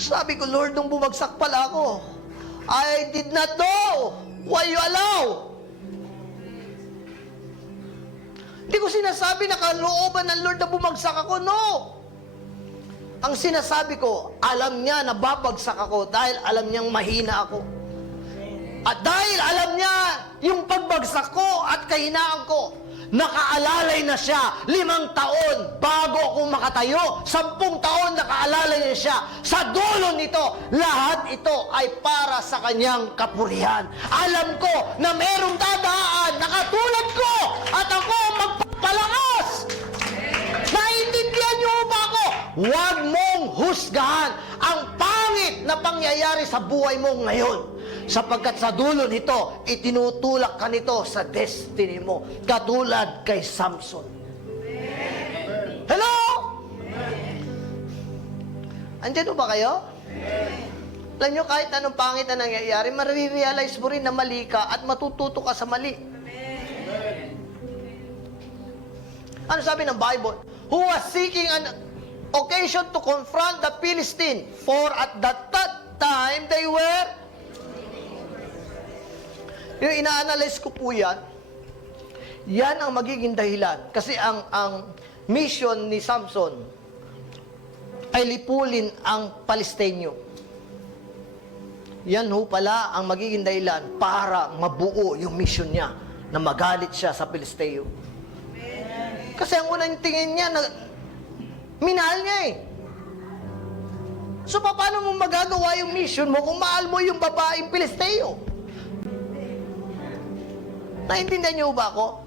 Sabi ko, Lord, nung bumagsak pala ako, I did not know why you allow. Hindi ko sinasabi na kalooban ng Lord na bumagsak ako, no. Ang sinasabi ko, alam niya na babagsak ako dahil alam niyang mahina ako. At dahil alam niya yung pagbagsak ko at kahinaan ko, nakaalalay na siya 5 taon bago ako makatayo. 10 taon nakaalalay na siya. Sa dulo nito, lahat ito ay para sa kanyang kapurihan. Alam ko na merong dadaan na katulad ko at ako magpapalakas. Naintindihan niyo ba ako? Huwag mong husgahan ang pangit na pangyayari sa buhay mo ngayon. Sapagkat sa dulo nito, itinutulak ka nito sa destiny mo. Katulad kay Samson. Hello? Andiyan ba kayo? Alam nyo, kahit anong pangit na nangyayari, marirealize mo rin na mali ka at matututo ka sa mali. Ano sabi ng Bible? Who was seeking an occasion to confront the Philistine, for at that time they were. Yung ina-analyze ko po yan ang magiging dahilan. Kasi ang mission ni Samson ay lipulin ang Palestino. Yan ho pala ang magiging dahilan para mabuo yung mission niya na magalit siya sa Pilisteo. Kasi ang unang tingin niya, minahal niya eh. So, paano mo magagawa yung mission mo kung mahal mo yung babaeng Pilisteo? Naintindihan niyo ba ako?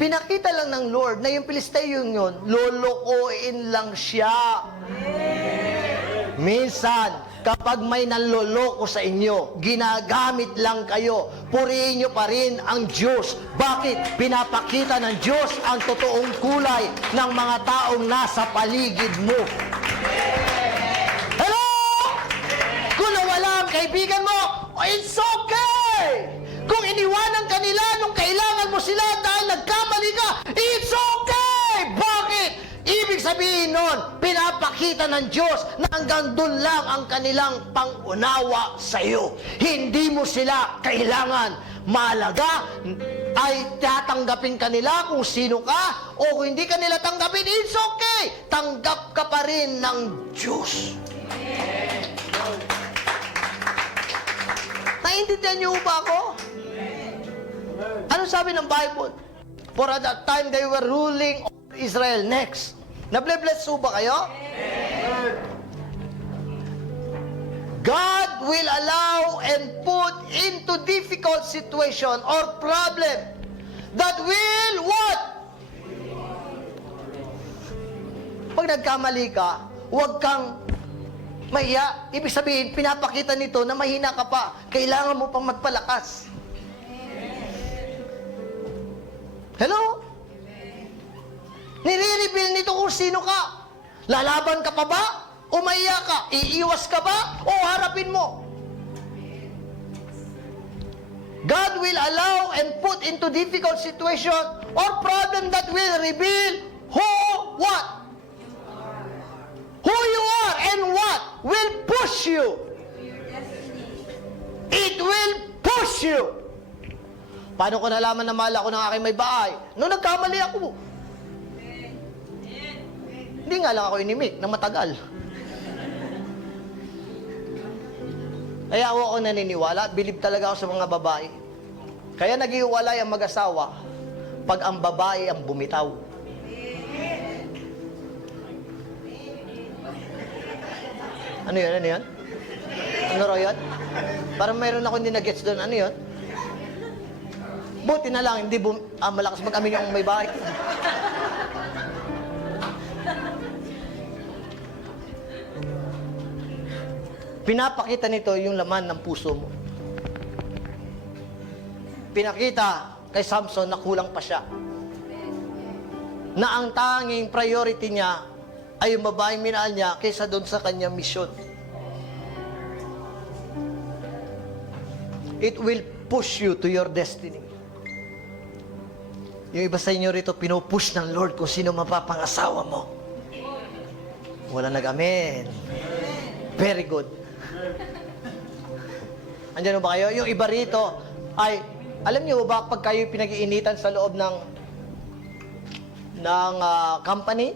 Pinakita lang ng Lord na yung Pilisteo yun, lolokoin lang siya. Minsan, kapag may nanloloko sa inyo, ginagamit lang kayo, purihin nyo pa rin ang Diyos. Bakit? Pinapakita ng Diyos ang totoong kulay ng mga taong nasa paligid mo. Hello? Kung nawala ang kaibigan mo, it's okay! Kung iniwanan ka nila nung kailangan mo sila dahil nagkamali ka, it's okay! Bakit? Ibig sabihin nun, pinapakita ng Diyos na hanggang doon lang ang kanilang pangunawa sa iyo. Hindi mo sila kailangan. Mahalaga ay tatanggapin ka nila kung sino ka, o kung hindi ka nila tanggapin, it's okay! Tanggap ka pa rin ng Diyos. Naiintindihan niyo ba ako? Ano sabi ng Bible? For at that time they were ruling Israel. Next. Nable-bless ba kayo? God will allow and put into difficult situation or problem that will what? Pag nagkamali ka, huwag kang mahiya. Ibig sabihin, pinapakita nito na mahina ka pa. Kailangan mo pang magpalakas. Hello? Nire-reveal nito kung sino ka. Lalaban ka pa ba? O mahiya ka? Iiwas ka ba? O harapin mo? God will allow and put into difficult situation or problem that will reveal who, what? Who you are and what will push you. It will push you. Paano ko nalaman na mahal ako ng aking may bahay? Noong nagkamali ako. Hindi nga lang ako inimik ng matagal. Kaya ako naniniwala, believe talaga ako sa mga babae. Kaya nag-iwalay ang mag-asawa pag ang babae ang bumitaw. Ano yun? Ano yun? Ano raw yun? Parang mayroon ako hindi na-gets doon. Ano yun? Buti na lang, hindi malakas mag-amin yung may bahay. Pinapakita nito yung laman ng puso mo. Pinakita kay Samson na kulang pa siya. Na ang tanging priority niya ay yung babaeng minahal niya kaysa doon sa kanyang misyon. It will push you to your destiny. Yung iba sa inyo rito, pinupush ng Lord kung sino mapapangasawa mo. Wala nag-amen. Very good. Andiyan ba kayo? Yung iba rito ay, alam niyo ba, pag kayo pinag-iinitan sa loob ng company,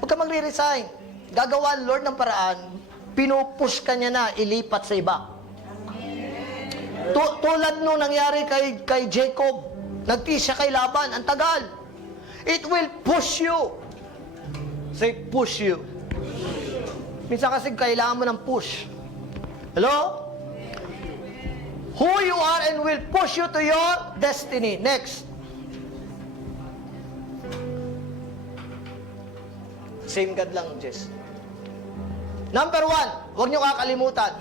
huwag ka magre-resign. Gagawa ang Lord ng paraan, pinupush ka niya na ilipat sa iba. Tulad nung nangyari kay Jacob, nagtiis siya kay Laban, ang tagal. It will push you. Say, push you. Minsan kasi kailangan mo ng push. Hello? Who you are and will push you to your destiny. Next. Same God lang, Jess. Number 1, huwag niyo kakalimutan.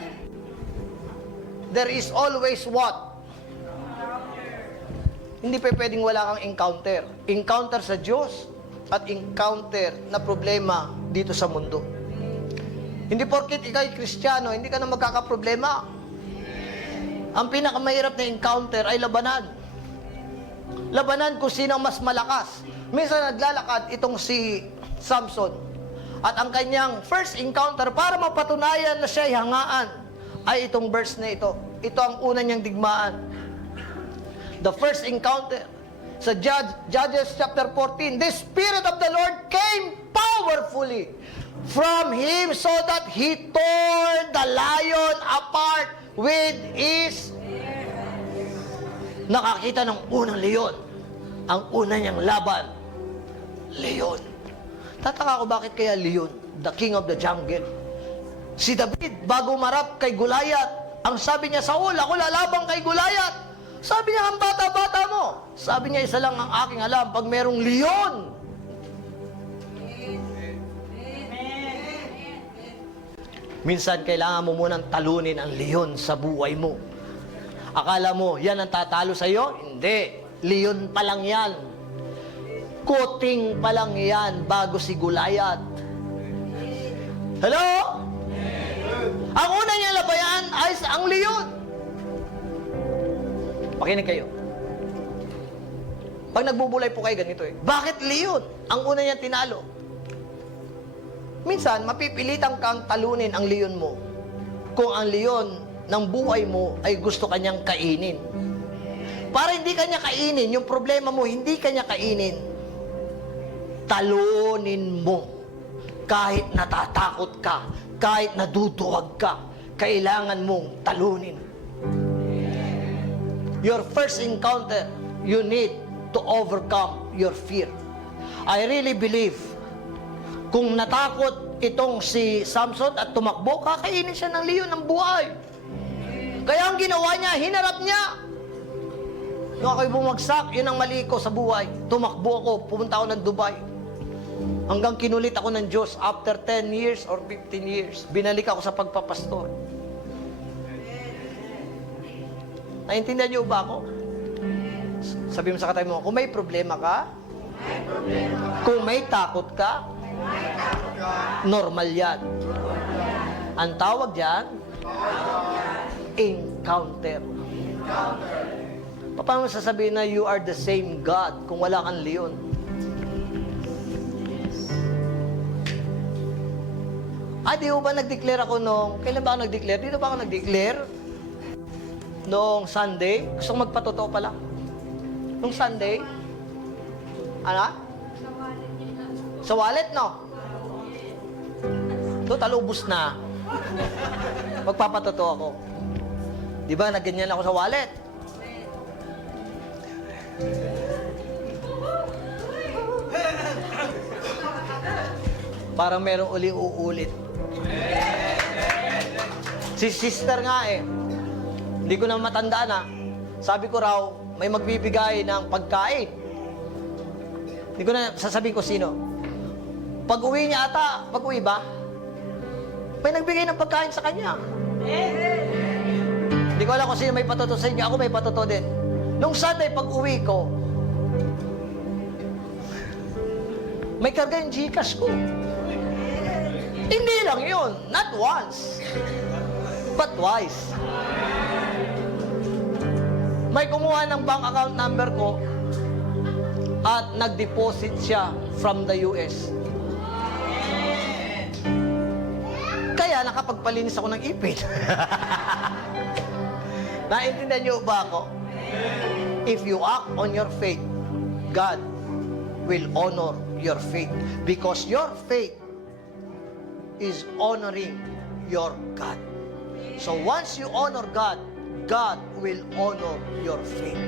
There is always what? Hindi pa pwedeng wala kang encounter. Encounter sa Diyos at encounter na problema dito sa mundo. Hindi porkit ikaw'y Kristiyano, hindi ka na magkakaproblema. Ang pinakamahirap na encounter ay labanan. Labanan kung sino ang mas malakas. Minsan naglalakad itong si Samson. At ang kanyang first encounter para mapatunayan na siya'y hangaan ay itong verse na ito. Ito ang una niyang digmaan. The first encounter sa Judges chapter 14, the Spirit of the Lord came powerfully from him so that he tore the lion apart with his... Nakakita ng unang leon. Ang una niyang laban, leon. Tataka ko bakit kaya leon, the king of the jungle. Si David, bago marap kay Goliath, ang sabi niya, Saul, ako lalabang kay Goliath. Sabi niya, ang bata-bata mo. Sabi niya, isa lang ang aking alam, pag merong leon. Minsan, kailangan mo munang talunin ang leon sa buhay mo. Akala mo, yan ang tatalo sa'yo? Hindi. Leon pa lang yan. Kuting pa lang yan bago si Goliath. Hello? Ang una niya labayan ay ang leon. Pakinig kayo. Pag nagbubulay po kayo, ganito eh. Bakit leon? Ang una niya tinalo. Minsan, mapipilitan kang talunin ang leon mo kung ang leon ng buhay mo ay gusto kanyang kainin. Para hindi kanya kainin, yung problema mo, hindi kanya kainin, talunin mo. Kahit natatakot ka, kahit naduduwag ka, kailangan mong talunin. Your first encounter, you need to overcome your fear. I really believe, kung natakot itong si Samson at tumakbo, kakainin siya ng leon ng buhay. Kaya ang ginawa niya, hinarap niya. Nung ako'y bumagsak, yun ang mali ko sa buhay. Tumakbo ako, pumunta ako ng Dubai. Hanggang kinulit ako ng Diyos after 10 years or 15 years. Binalik ako sa pagpapastor. Naintindihan niyo ba ako? Sabi mo sa katabi mo, kung may problema ka, kung may takot ka, normal yan. Ang tawag dyan, encounter. Paano mo sasabihin na you are the same God kung wala kang leon? Di ba nag-declare ako nung... Kailan ba ako nag-declare? Dito ba ako nag-declare? Noong Sunday. Gusto kong magpatotoo pala. Nung Sunday. Ano? Sa wallet, no? Total, ubus na. Magpapatotoo ako. Di ba, nagganyan ako sa wallet? Parang merong uli uulit. Si sister nga hindi ko na matandaan sabi ko raw, may magbibigay ng pagkain. Hindi ko na sasabihin ko sino. Pag uwi niya ata, pag uwi ba? May nagbigay ng pagkain sa kanya. Hindi ko alam kung sino may patoto sa inyo. Ako may patoto din. Nung Sunday, pag uwi ko, may karga yung Gcash ko. Hindi lang yun. Not once. But twice. May kumuha ng bank account number ko at nag-deposit siya from the US. Kaya nakapagpalinis ako ng ipin. Naintindihan niyo ba ako? If you act on your faith, God will honor your faith. Because your faith is honoring your God. So once you honor God, God will honor your faith.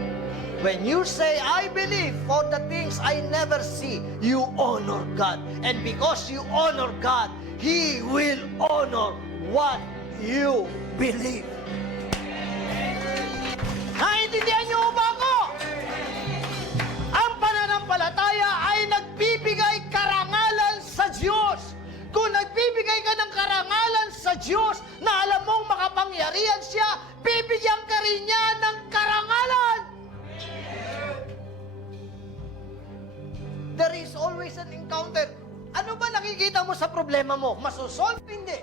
When you say, I believe for the things I never see, you honor God. And because you honor God, He will honor what you believe. Naintindihan niyo ba ako? Ang pananampalataya ay nagbibigay karangalan sa Diyos. Kung nagbibigay ka ng karangalan sa Diyos na alam mong makapangyarihan siya, bibigyan ka rin niya ng karangalan. There is always an encounter. Ano ba nakikita mo sa problema mo? Masusolve? Hindi.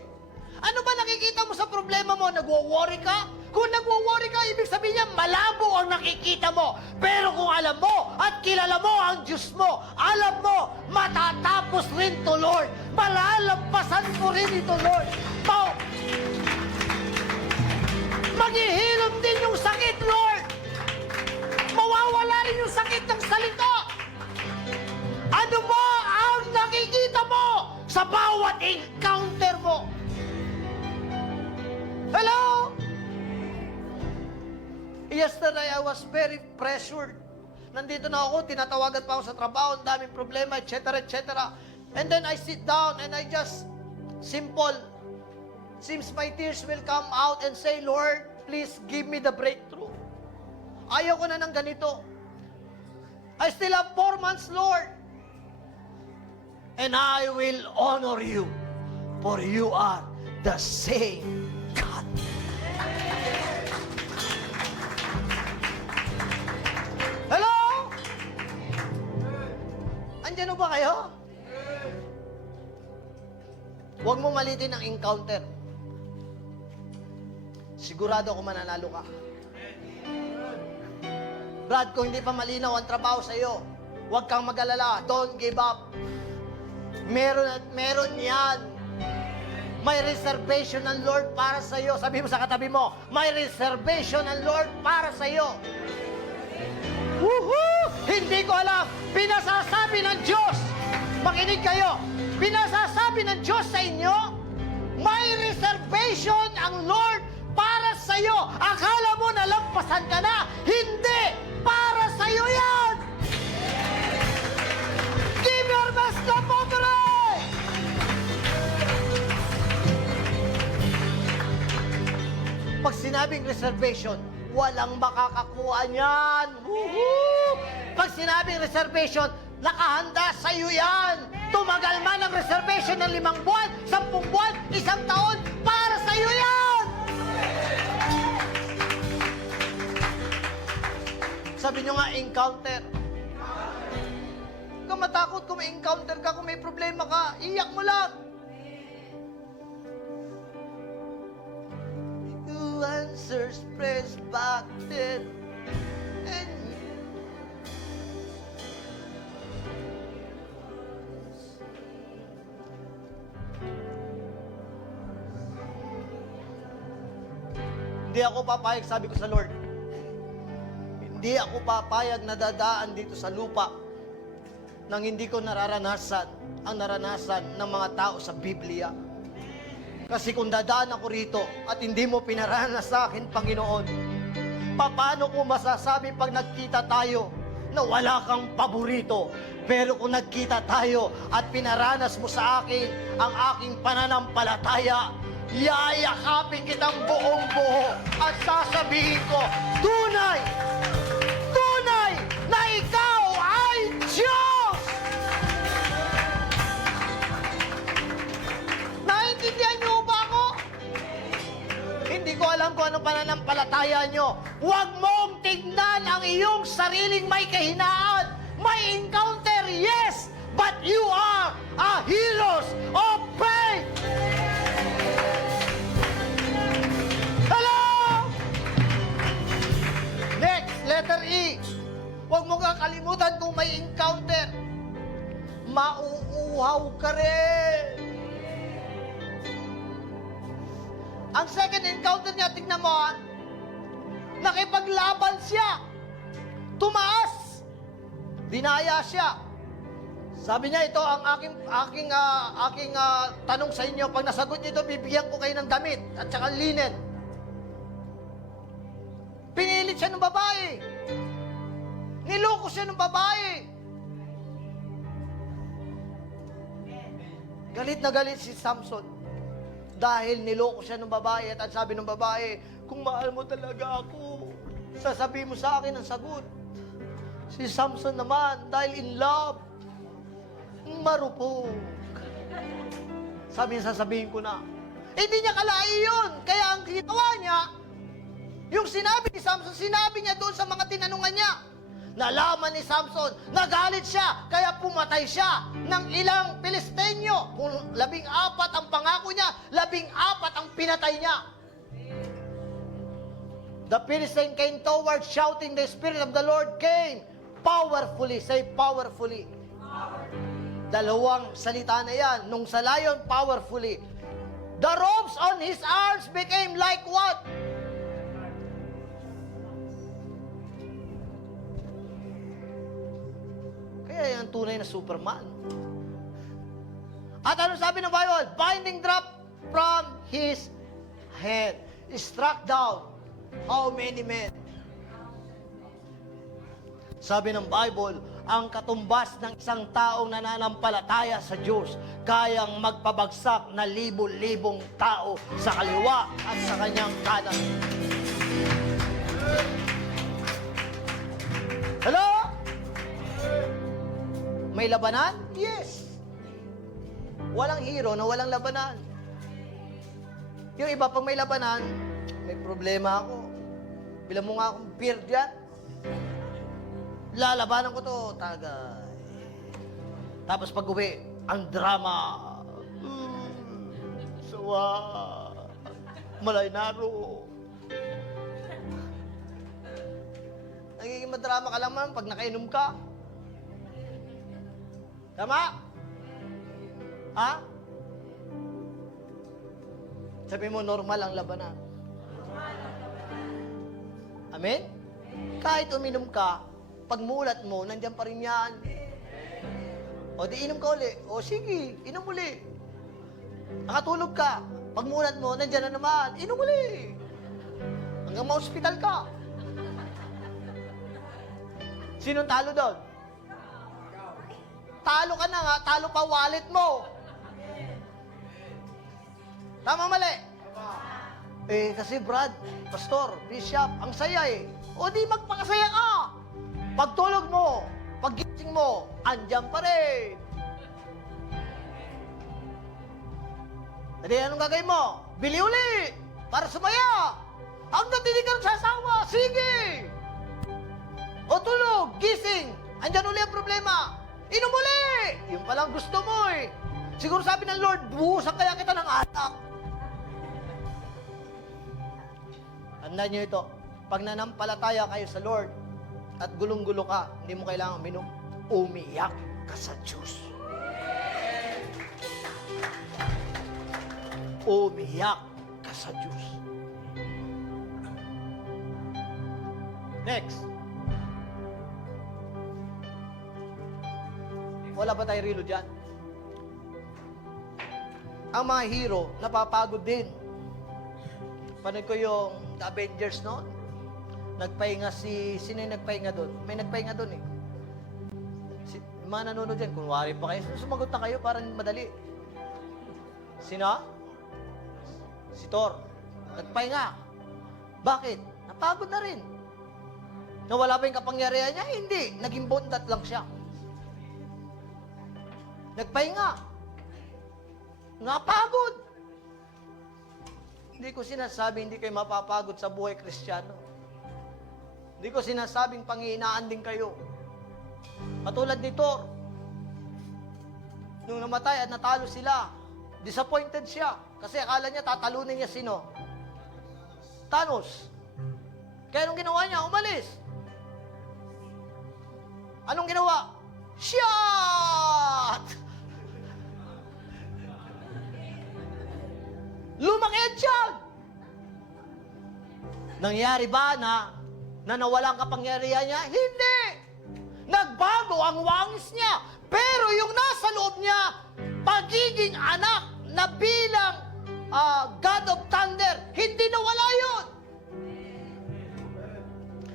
Ano ba nakikita mo sa problema mo? Nagwo-worry ka? Kung nagwo-worry ka, ibig sabihin niya, malabo ang nakikita mo. Pero kung alam mo at kilala mo ang Diyos mo, alam mo, matatapos rin to, Lord. Malalampasan mo rin ito, Lord. Maghihilom din yung sakit, Lord. Mawawala rin yung sakit ng salita. Ano ba ang nakikita mo sa bawat encounter mo. Hello? Yesterday, I was very pressured. Nandito na ako, tinatawagan pa ako sa trabaho, ang daming problema, etc., etc. And then I sit down and I just, simple, seems my tears will come out and say, Lord, please give me the breakthrough. Ayaw ko na ng ganito. I still have 4 months, Lord. And I will honor you, for you are the same God. Hello? Andyan ba kayo? Huwag mo malitin ang encounter. Sigurado ako mananalo ka. Brad, kung hindi pa malinaw ang trabaho sa iyo, huwag kang mag-alala. Don't give up. Meron at meron yan. May reservation ng Lord para sa iyo. Sabi mo sa katabi mo, may reservation ng Lord para sa iyo. Woohoo! Hindi ko alam. Pinasasabi ng Diyos. Makinig kayo. Pinasasabi ng Diyos sa inyo, may reservation ang Lord para sa iyo. Akala mo nalampasan ka na. Hindi! Para sa iyo yan! Give your best na pobre! Pag sinabing reservation, walang makakakuha niyan. Woohoo! Pag sinabing reservation, nakahanda sa iyo yan. Tumagal man ang reservation ng 5 buwan, 10 buwan, 1 taon, para sa iyo yan! Sabi nyo nga, encounter. Huwag kang matakot kung may encounter ka, kung may problema ka, iyak mo lang. You answers press back then. And hindi ako papayag, sabi ko sa Lord. Hindi ako papayag na dadaan dito sa lupa nang hindi ko nararanasan ang naranasan ng mga tao sa Biblia. Kasi kung dadaan ako rito at hindi mo pinaranas sa akin, Panginoon, paano ko masasabi pag nagkita tayo na wala kang paborito? Pero kung nagkita tayo at pinaranas mo sa akin ang aking pananampalataya, yayakapin kitang buong buo at sasabihin ko, tunay na ikaw ay Diyos! Naintindihan niyo ba ako? Hindi ko alam kung anong pananampalataya niyo. Huwag mong tignan ang iyong sariling may kahinaan. May encounter, yes, but you are a heroes of faith. Hello? Next, letter E. Huwag mo kakalimutan kung may encounter. Mauuhaw ka rin. Ang second encounter niya, tignan mo, nakipaglaban siya. Tumaas. Dinaya siya. Sabi niya, ito ang aking tanong sa inyo. Pag nasagot niyo ito, bibigyan ko kayo ng damit at saka linen. Pinilit siya ng babae. Niloko siya ng babae. Galit na galit si Samson. Dahil niloko siya ng babae at ang sabi ng babae, kung mahal mo talaga ako, sasabihin mo sa akin ang sagot. Si Samson naman, dahil in love, marupok. Sabi niya, sasabihin ko na. Hindi niya kalai yun. Kaya ang ginawa niya, yung sinabi ni Samson, sinabi niya doon sa mga tinanungan niya. Nalaman ni Samson, nagalit siya, kaya pumatay siya ng ilang Pilistenyo. Kung 14 ang pangako niya, 14 ang pinatay niya. The Philistine came towards shouting, the Spirit of the Lord came powerfully. Say powerfully. Dalawang salita na yan. Nung sa lion, powerfully. The ropes on his arms became like what? Kaya yan tunay na Superman. At ano sabi ng Bible? Binding drop from his head. Struck down. How many men? Sabi ng Bible, ang katumbas ng isang taong nananampalataya sa Diyos, kayang magpabagsak na libo-libong tao sa kaliwa at sa kanyang kanan. Hello? May labanan? Yes. Walang hero na walang labanan. Yung iba, pag may labanan, may problema ako. Bilang mo nga akong beer dyan. Lalabanan ko to, tagay. Tapos pag uwi, ang drama. Sawa. Malaynaro. Nagiging madrama ka lang man pag nakainom ka. Tama? Ha? Sabi mo, normal ang labanan. Amen? Kahit uminom ka, pagmulat mo, nandiyan pa rin yan. O di inom ka uli. O sige, inom uli. Nakatulog ka, pagmulat mo, nandiyan na naman. Inom uli. Hanggang ma-hospital ka. Sinong talo doon? Talo ka na nga, talo pa wallet mo. Tama mali? Eh, kasi Brad, Pastor, Bishop, ang saya eh. O di magpakasaya ka. Pagtulog mo, paggising mo, andyan pa rin. Hindi, anong gagawin mo? Bili uli para sumaya. Hanggang hindi ka nagsasawa, sige. O tulog, gising, andyan uli ang problema. Inom uli. Yung palang gusto mo eh. Siguro sabi ng Lord, buhusan kaya kita ng anak. Tandaan nyo ito, pag nanampalataya kayo sa Lord at gulong-gulo ka, hindi mo kailangan uminom, umiyak ka sa Diyos. Umiyak ka sa Diyos. Next. Wala ba tayo rilo dyan? Ang mga hero, napapagod din. Panood ko yung The Avengers noon. Nagpahinga sino yung nagpahinga doon? May nagpahinga doon eh. Yung mga nanonood dyan, kunwari pa kayo, sumagot na kayo para madali. Sino? Si Thor. Nagpahinga. Bakit? Napagod na rin. Nawala ba yung kapangyarihan niya? Hindi. Naging bondat lang siya. Nagpahinga. Napagod. Hindi ko sinasabi hindi kayo mapapagod sa buhay Kristiyano. Hindi ko sinasabing panghihinaan din kayo. Katulad ni Thor. Nung namatay at natalo sila, disappointed siya. Kasi akala niya tatalunin niya sino? Thanos. Kaya anong ginawa niya? Umalis. Anong ginawa? Shot! Lumaki ang tiyan! Nangyari ba na nawala ang kapangyarihan niya? Hindi! Nagbago ang wangis niya. Pero yung nasa loob niya, pagiging anak na bilang God of Thunder, hindi nawala yun.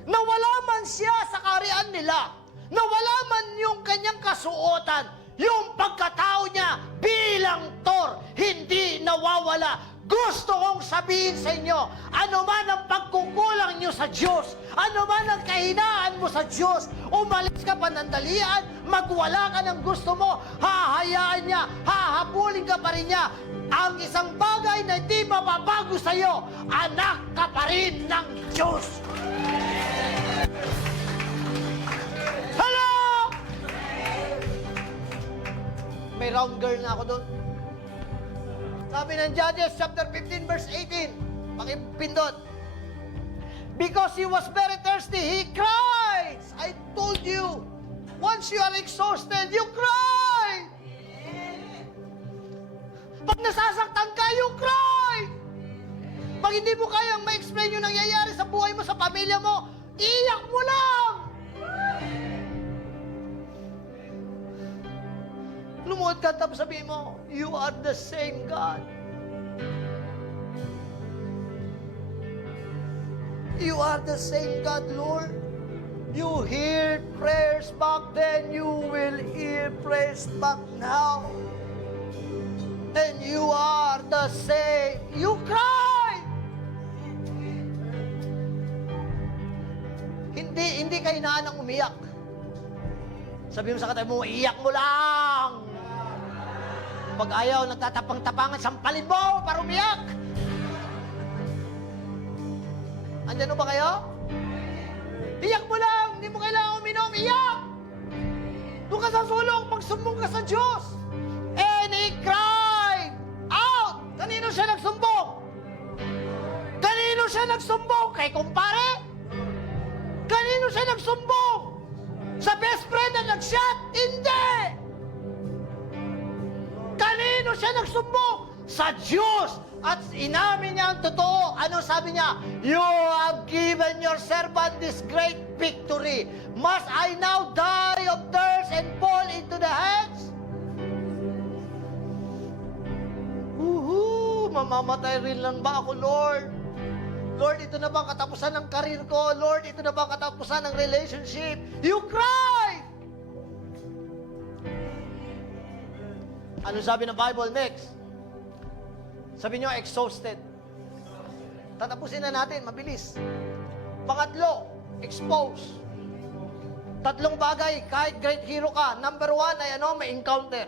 Nawala man siya sa kaharian nila. Nawala man yung kanyang kasuotan. Yung pagkatao niya bilang Thor, hindi nawawala. Gusto kong sabihin sa inyo, ano man ang pagkukulang niyo sa Diyos, ano man ang kahinaan mo sa Diyos, umalis ka panandalian, magwala ka ng gusto mo, hahayaan niya, hahabulin ka pa rin niya. Ang isang bagay na hindi mababago sa iyo, anak ka pa rin ng Diyos. Hello! May round girl na ako doon. Sabi ng Judges chapter 15 verse 18. Pakipindot. Because he was very thirsty, he cried. I told you, once you are exhausted, you cry. Pag nasasaktan ka, you cry. Pag hindi mo kayang ma-explain yung nangyayari sa buhay mo, sa pamilya mo, iyak mo lang. Alam mo, Lumungod ka, tapos sabihin mo, you are the same God. You are the same God, Lord. You hear prayers back then, you will hear prayers back now. And you are the same. You cry! Hindi ka hinaan ng umiyak. Sabi mo sa katabi mo, iyak mo lang. Pag ayaw, nagtatapang-tapangan, sampalin mo para umiyak. Andyan ba kayo? Iyak mo lang, hindi mo kailangan uminom, iyak! Doon ka sa sulong, magsumbong ka sa Diyos. And he cried out. Kanino siya nagsumbong? Kanino siya nagsumbong? Kay kumpare? Kanino siya nagsumbong? Sa best friend na nag-shot? Hindi! Kanino siya nagsumbong? Sa Diyos! At inamin niya ang totoo. Ano sabi niya? You have given your servant this great victory. Must I now die of thirst and fall into the hands? Mamamatay rin lang ba ako, Lord? Lord, ito na ba ang katapusan ng karir ko? Lord, ito na ba ang katapusan ng relationship? You cry! Ano sabi ng Bible next? Sabi nyo, exhausted. Tatapusin na natin, mabilis. Pangatlo, expose. Tatlong bagay, kahit great hero ka. Number 1 ay may encounter.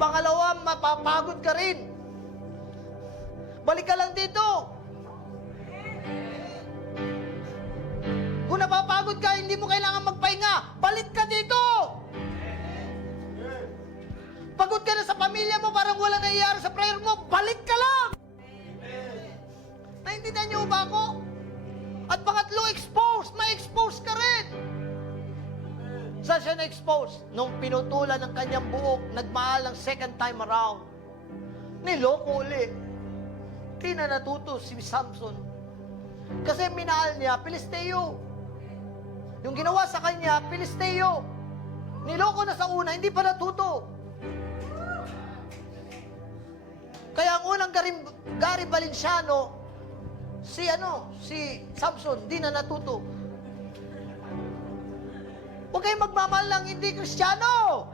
Pangalawa, mapapagod ka rin. Balik ka lang dito. Kung napapagod ka, hindi mo kailangan magpahinga. Balik ka dito. Pagod ka na sa pamilya mo, parang walang nangyayari sa prayer mo, balik ka lang! Naintindihan niyo ba ako? At pangatlo, expose. Ma-expose ka rin. Saan siya na-expose? Nung pinutulan ng kanyang buhok, nagmahal ng second time around. Niloko ulit. Di na natuto si Samson. Kasi minahal niya, Pilisteo. Yung ginawa sa kanya, Pilisteo. Niloko na sa una, hindi pa natuto. Kaya ang unang Gary Valenciano, si Samson, di na natuto. Huwag kayong magmamahal ng hindi Kristiyano.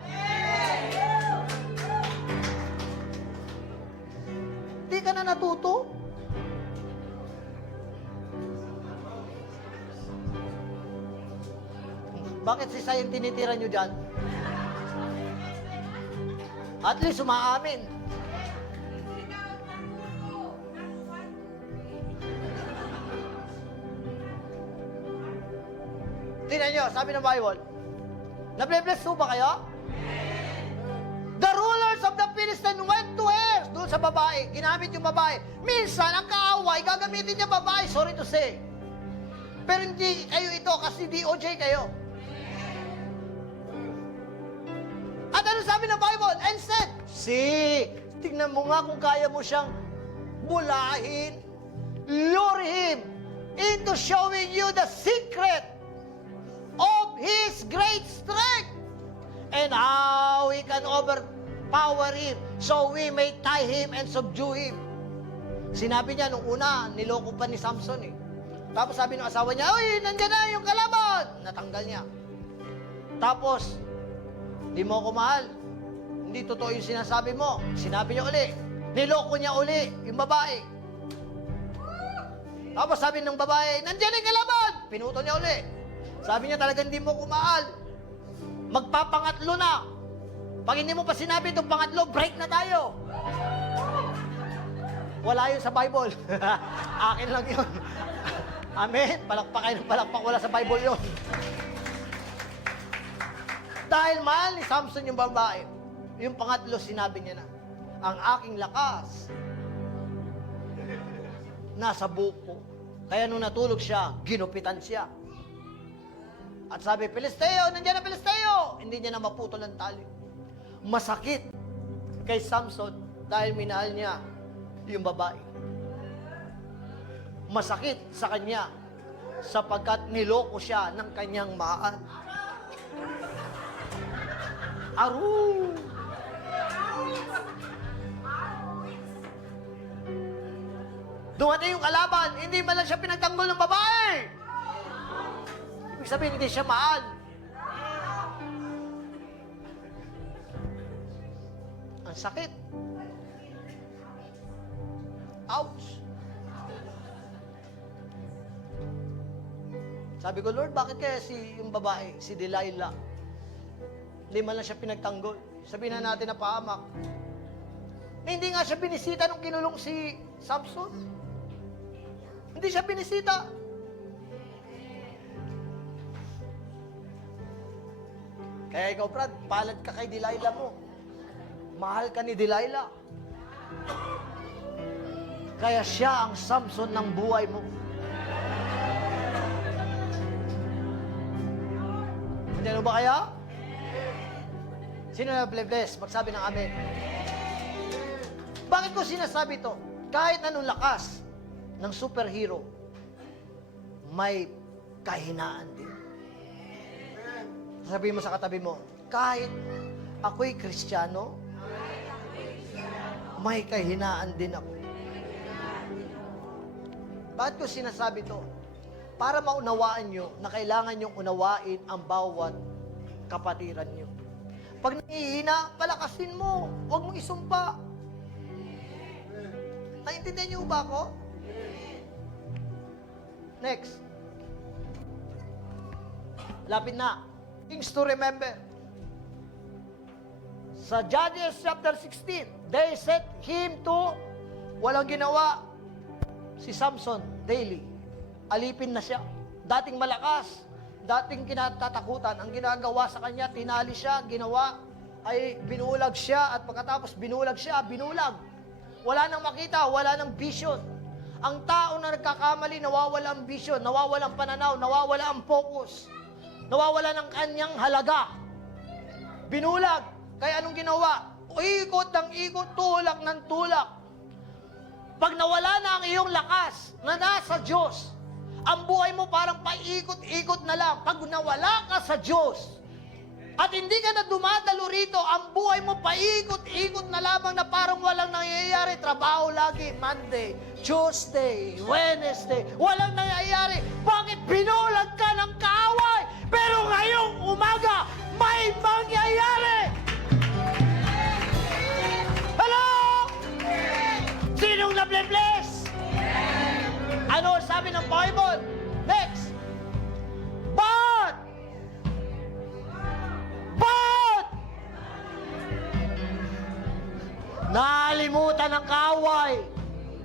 Di ka na natuto. Bakit si Sayang tinitira nyo dyan? At least umaamin. Tingnan nyo, sabi ng Bible, nable-bless ba kayo? The rulers of the Philistines went to her. Doon sa babae, ginamit yung babae. Minsan, ang kaaway, gagamitin niya babae, sorry to say. Pero hindi kayo ito kasi DOJ kayo. At ano sabi ng Bible? And said, tingnan mo nga kung kaya mo siyang bulahin, lure him into showing you the secret of His great strength and how we can overpower Him so we may tie Him and subdue Him. Sinabi niya nung una, niloko pa ni Samson eh. Tapos sabi ng asawa niya, uy, nandiyan na yung kalaban! Natanggal niya. Tapos, di mo ako mahal. Hindi totoo yung sinasabi mo. Sinabi niya uli. Niloko niya uli yung babae. Tapos sabi ng babae, nandiyan na yung kalaban! Pinuto niya uli. Sabi niya talagang hindi mo kumahal. Magpapangatlo na. Pag hindi mo pa sinabi itong pangatlo, break na tayo. Wala yun sa Bible. Akin lang yun. Amen. Palakpak kayo ng palakpak. Wala sa Bible yun. Dahil mahal ni Samson yung babae, yung pangatlo sinabi niya na, ang aking lakas nasa buko. Kaya nung natulog siya, ginupitan siya. At sabi, Pilisteo, nandiyan na Pilisteo! Hindi niya na maputol ang tali. Masakit kay Samson dahil minahal niya yung babae. Masakit sa kanya sapagkat niloko siya ng kanyang mahal. Aru! Dumating yung kalaban, hindi man lang siya pinagtanggol ng babae. Ibig sabihin, hindi siya mahal. Ang sakit. Ouch. Sabi ko, Lord, bakit kaya yung babae, si Delilah, hindi man lang siya pinagtanggol? Sabihin na natin na pahamak. Na hindi nga siya binisita nung kinulong si Samson. Hindi siya binisita. Kaya ikaw, Brad, palad ka kay Delilah mo. Mahal ka ni Delilah. Kaya siya ang Samson ng buhay mo. Ano ba kaya? Sino na bless? Magsabi ng amen. Bakit ko sinasabi to? Kahit anong lakas ng superhero, may kahinaan din. Sabihin mo sa katabi mo, kahit ako'y Kristiyano, may kahinaan din ako. Bakit ko sinasabi to? Para maunawaan nyo na kailangan nyong unawain ang bawat kapatiran nyo. Pag nangihina, palakasin mo. Huwag mong isumpa. Naintindihan niyo ba ako? Next. Lapit na. Things to remember. Sa Judges chapter 16, they set him to, walang ginawa, si Samson daily. Alipin na siya. Dating malakas, dating kinatatakutan, ang ginagawa sa kanya, tinali siya, ginawa, ay binulag siya, at pagkatapos binulag siya, binulag. Wala nang makita, wala nang vision. Ang tao na nagkakamali, nawawala ang vision, nawawala ang pananaw, nawawala ang focus, nawawala ng kanyang halaga. Binulag. Kaya anong ginawa? Ikot ng ikot, tulak ng tulak. Pag nawala na ang iyong lakas na nasa Diyos, ang buhay mo parang paikot-ikot na lang. Pag nawala ka sa Diyos, at hindi ka na dumadalo rito, ang buhay mo paikot-ikot na lamang na parang walang nangyayari. Trabaho lagi, Monday, Tuesday, Wednesday, walang nangyayari. Bakit binulag ka ng kaaway? Pero ngayong umaga, may mangyayari! Hello? Sinong nable-bless? Ano sabi ng Bible? Next. But nalimutan ng kaaway.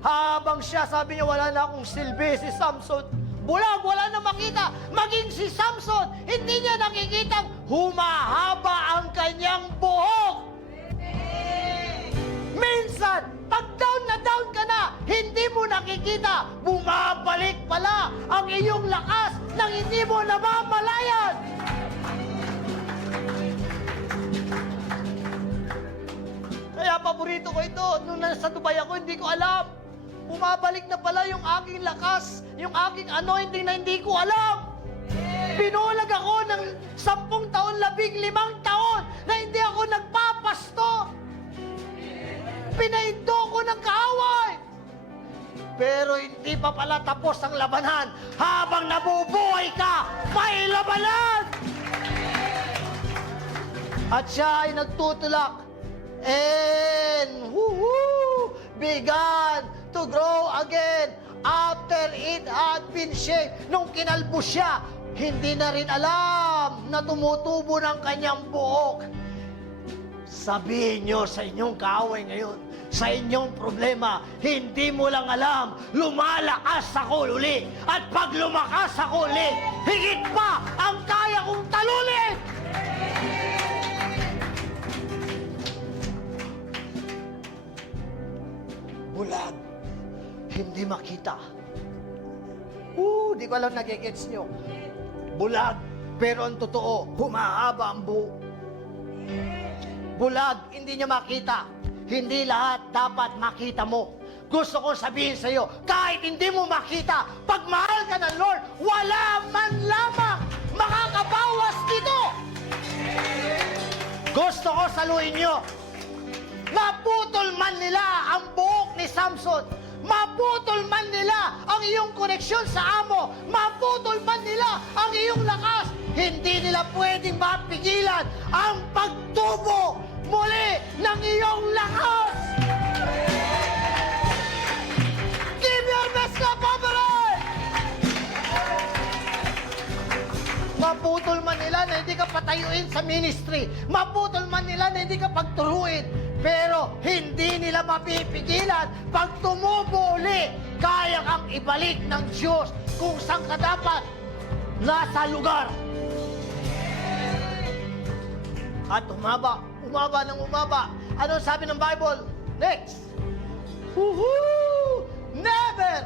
Habang siya, sabi niya, wala na akong silbi si Samson. Bulag, wala na makita. Maging si Samson, hindi niya nakikitang humahaba ang kanyang buhok. Minsan, pag down na down ka na, hindi mo nakikita, bumabalik pala ang iyong lakas nang hindi mo namamalayan. Kaya paborito ko ito. Nung nasa Dubai ako, hindi ko alam. Bumabalik na pala yung aking lakas, yung aking anointing na hindi ko alam. Binulag ako ng 10 taon, 15 taon na hindi ako nagpapastor. Pinaindo ko ng kaaway. Pero hindi pa pala tapos ang labanan. Habang nabubuhay ka, may labanan! At siya ay nagtutulak and began to grow again after it had been shaved. Nung kinalbo siya, hindi na rin alam na tumutubo ng kanyang buhok. Sabihin nyo sa inyong kaaway ngayon, sa inyong problema, hindi mo lang alam, lumalakas ako uli. At pag lumakas ako uli, higit pa ang kaya kong talunin! Bulag, hindi makita. Di ko alam nagigets nyo. Bulag, pero ang totoo, humahaba ang buhok. Bulag, hindi niya makita. Hindi lahat dapat makita mo. Gusto ko sabihin sa iyo, kahit hindi mo makita, pag mahal ka ng Lord, wala man lamang makakabawas dito. Gusto ko saluhin nyo, Maputol man nila ang buhok ni Samson, maputol man nila ang iyong koneksyon sa amo, maputol man nila ang iyong lakas, hindi nila pwedeng mapigilan ang pagtubo muli ng iyong lakas. Give your best na favorite! Maputol man nila na hindi ka patayuin sa ministry, maputol man nila na hindi ka pagturuin, pero hindi nila mapipigilan pag tumubo uli. Kaya kang ibalik ng Diyos kung saan ka dapat nasa lugar. At umaba ng umaba. Ano sabi ng Bible? Next. Woohoo! Never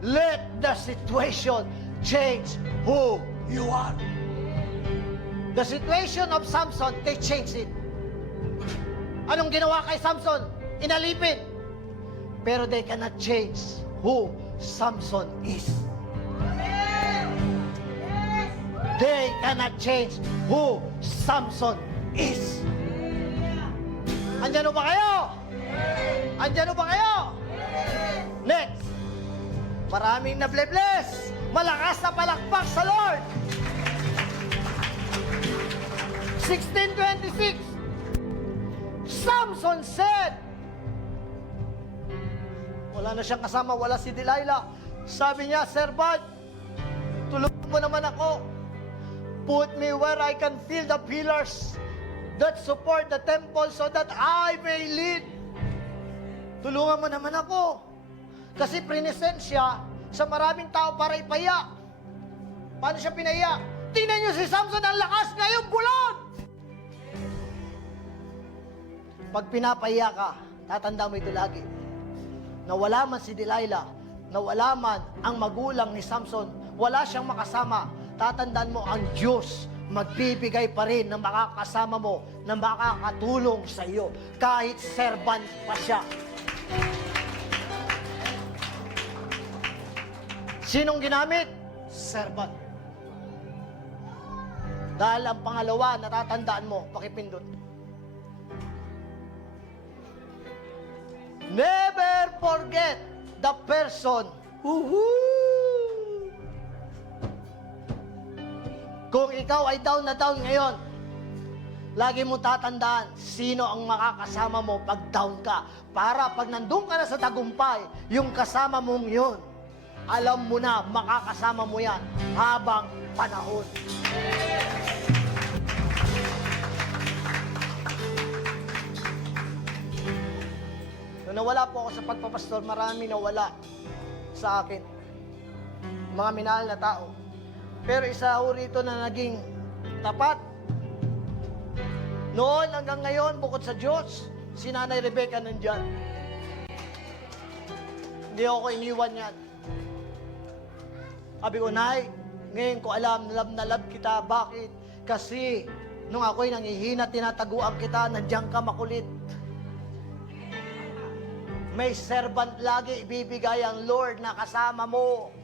let the situation change who you are. The situation of Samson, they changed it. Anong ginawa kay Samson? Inalipin. Pero they cannot change who Samson is. They cannot change who Samson is. Andyan ba kayo? Andyan ba kayo? Next. Maraming na-bless. Malakas na palakpak sa Lord. 16:26. Samson said, wala na siyang kasama, wala si Delilah. Sabi niya, servant, tulungan mo naman ako. Put me where I can feel the pillars that support the temple so that I may lead. Tulungan mo naman ako. Kasi present siya sa maraming tao para ipaya. Paano siya pinaya? Tingnan niyo si Samson, ang lakas ngayon, bulag! Pag pinapaya ka, tatanda mo ito lagi. Nawala man si Delilah, nawala man ang magulang ni Samson, wala siyang makasama, tatandaan mo ang Diyos magbibigay pa rin ng makakasama mo, na makakatulong sa iyo, kahit servant pa siya. Sinong ginamit? Servant. Dahil ang pangalawa, natatandaan mo, pakipindot. Never forget the person. Woohoo! Kung ikaw ay down na down ngayon, lagi mo tatandaan sino ang makakasama mo pag down ka. Para pag nandun ka na sa tagumpay, yung kasama mong yun, alam mo na makakasama mo yan habang panahon. Nung nawala po ako sa pagpapastor, marami nawala sa akin. Mga minahal na tao. Pero isa ho rito na naging tapat. Noon hanggang ngayon, bukod sa Diyos, si Nanay Rebecca nandyan. Hindi ako iniwan yan. Sabi ko, Nay, ngayon ko alam, na love kita. Bakit? Kasi nung ako'y nangihina, tinataguan kita, nandiyan ka makulit. May servant lagi ibibigay ang Lord na kasama mo.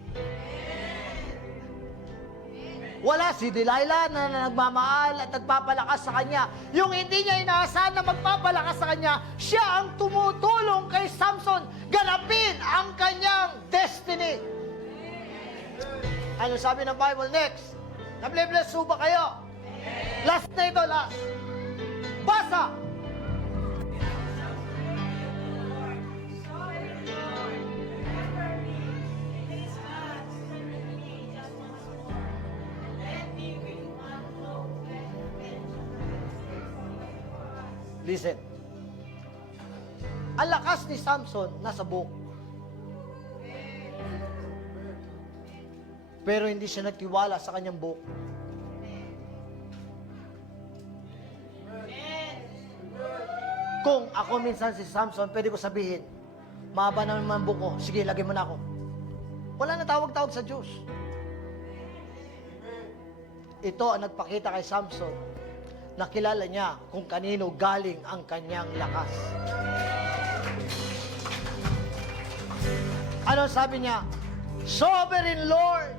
Wala si Delilah na nagmamahal at nagpapalakas sa kanya. Yung hindi niya inaasahan na magpapalakas sa kanya, siya ang tumutulong kay Samson ganapin ang kanyang destiny. Ano sabi ng Bible next? Na-bless ba kayo? Last na ito, last. Basa! Listen. Ang lakas ni Samson nasa buhok. Pero hindi siya nagtiwala sa kanyang buhok. Kung ako minsan si Samson, pwede ko sabihin, mahaba na naman buhok ko, sige, lagay mo na ako. Wala na tawag-tawag sa Diyos. Ito ang nagpakita kay Samson. Nakilala niya kung kanino galing ang kanyang lakas. Ano sabi niya? Sovereign Lord,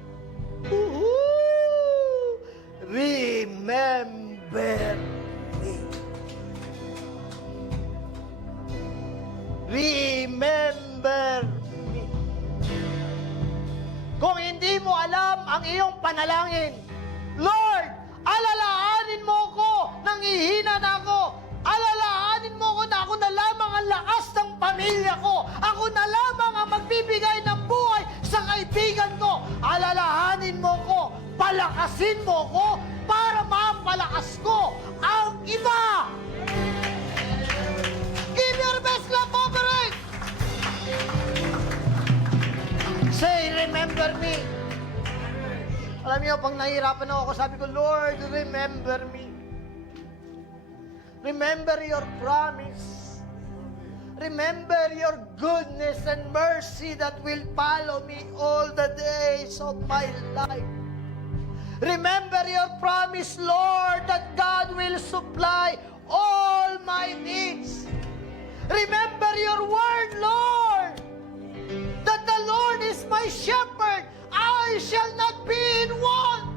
remember me. Remember me. Kung hindi mo alam ang iyong panalangin, Lord, alalaanin mo ko, nangihina na ako. Alalaanin mo ko na ako na lamang ang lakas ng pamilya ko. Ako na lamang ang magbibigay ng buhay sa kaibigan ko. Alalahanin mo ko, palakasin mo ko para mapalakas ko ang iba. Give your best love offering. Say, remember me. Alam niyo, pag nahihirapan ako, sabi ko, Lord, remember me. Remember your promise. Remember your goodness and mercy that will follow me all the days of my life. Remember your promise, Lord, that God will supply all my needs. Remember your word, Lord, that the Lord is my shepherd. I shall not be in want.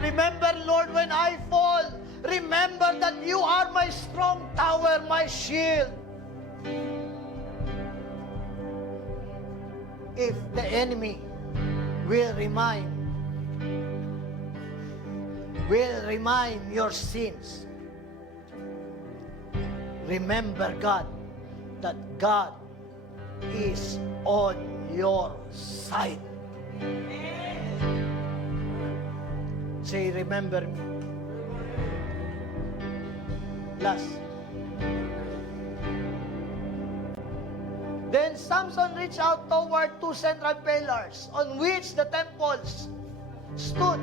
Remember, Lord, when I fall, remember that you are my strong tower, my shield. If the enemy will remind your sins, remember, God, that God is on your side. Say, remember me. Last. Then Samson reached out toward two central pillars on which the temples stood,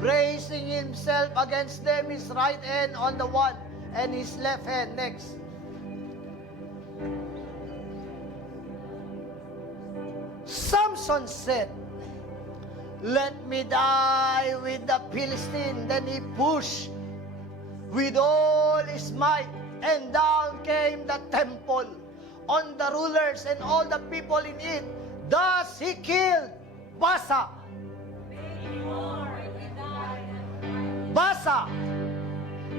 bracing himself against them, his right hand on the one and his left hand next. Samson said, "Let me die with the Philistine." Then he pushed with all his might, and down came the temple on the rulers and all the people in it. Thus he killed Basa. Basa.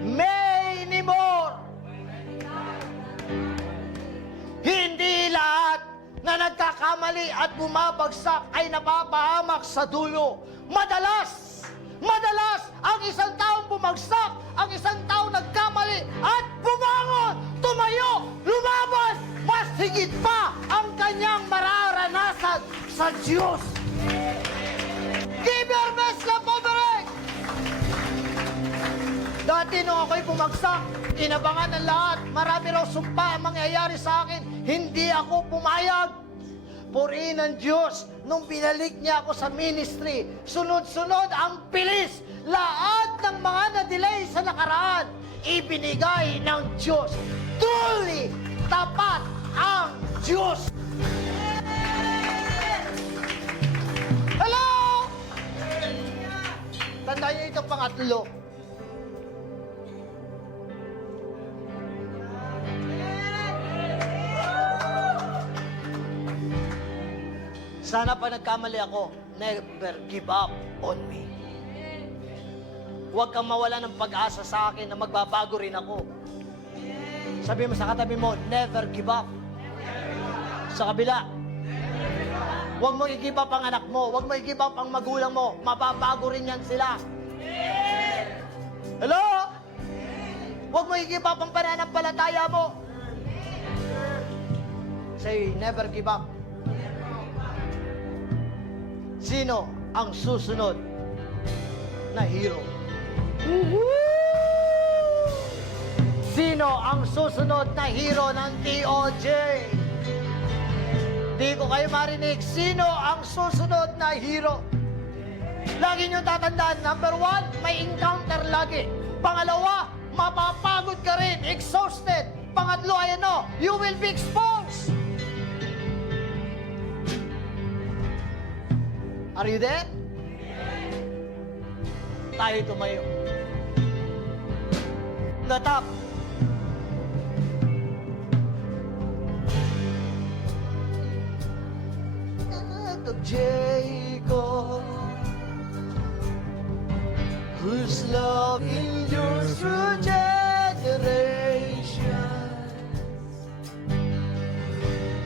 Many more. Hindi lahat na nagkakamali at bumabagsak ay napapahamak sa dulo. Madalas ang isang taong bumagsak, ang isang taong nagkamali at bumangon, tumayo, lumaban, mas higit pa ang kanyang mararanasan sa Diyos. Give your best love offering! Dati nung ako'y bumagsak, inabangan ng lahat, marami raw sumpa ang mangyayari sa akin, hindi ako pumayag. Purihin ng Diyos, nung binalik niya ako sa ministry, sunod-sunod ang bilis. Lahat ng mga na-delay sa nakaraan, ibinigay ng Diyos. Truly, tapat ang Diyos. Hello! Tandaan niyo itong pangatlo. Sana pa nagkamali ako, never give up on me. Huwag kang mawala ng pag-asa sa akin na magbabago rin ako. Sabi mo sa katabi mo, never give up. Sa kabila, huwag mo i-give up ang anak mo, huwag mo i-give up ang magulang mo, mababago rin yan sila. Hello? Huwag mo i-give up ang pananampalataya mo. Say, never give up. Sino ang susunod na hero? Sino ang susunod na hero ng TOJ? Di ko kayo marinig. Sino ang susunod na hero? Lagi nyo tatandaan, number 1, may encounter lagi. Pangalawa, mapapagod ka rin, exhausted. Pangatlo, ayan o, you will be exposed. Are you there? Tayo tumayo. The top. God of Jacob, whose love endures through generations.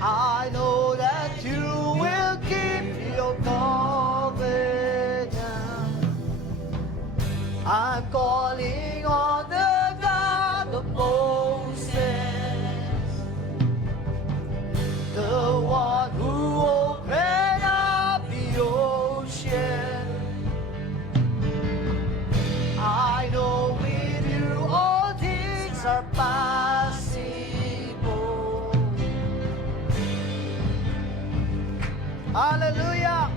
I know that you will keep your covenant. I'm calling on the God of Moses, the one who opened up the ocean. I know with you all things are possible. Hallelujah.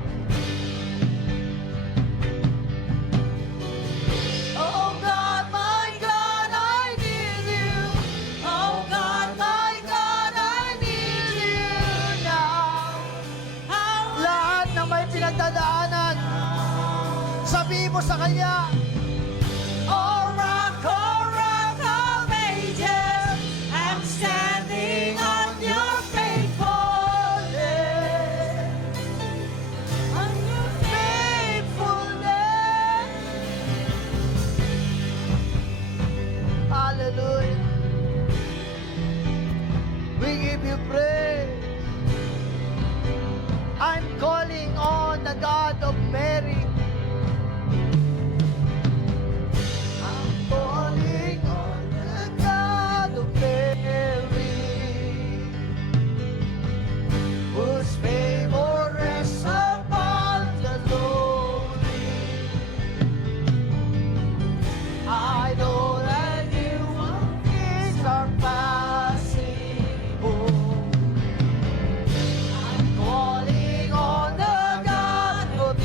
Oh God, my God, I need you. Oh God, my God, I need you now. Lahat ng may pinagdadaanan, sabihin mo sa Kanya, Oh rock of ages, I'm standing on your faithfulness. On your faithfulness. Hallelujah. We give you praise. I'm calling on the God of Mary. I'm calling on the God of Mary, whose favor rests upon the lowly. I know that you things are possible. I'm calling on the God of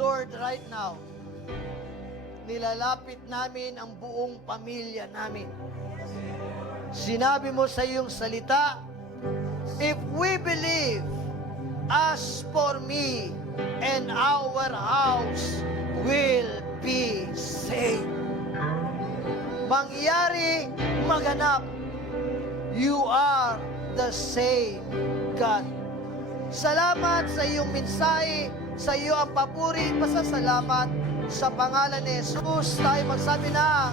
Lord, right now, nilalapit namin ang buong pamilya namin. Sinabi mo sa iyong salita, if we believe, as for me and our house will be saved. Mangyari, maganap, you are the same God. Salamat sa iyong mensahe, sa iyo ang papuri, pasasalamat sa pangalan ni Jesus. Tayo magsabi na,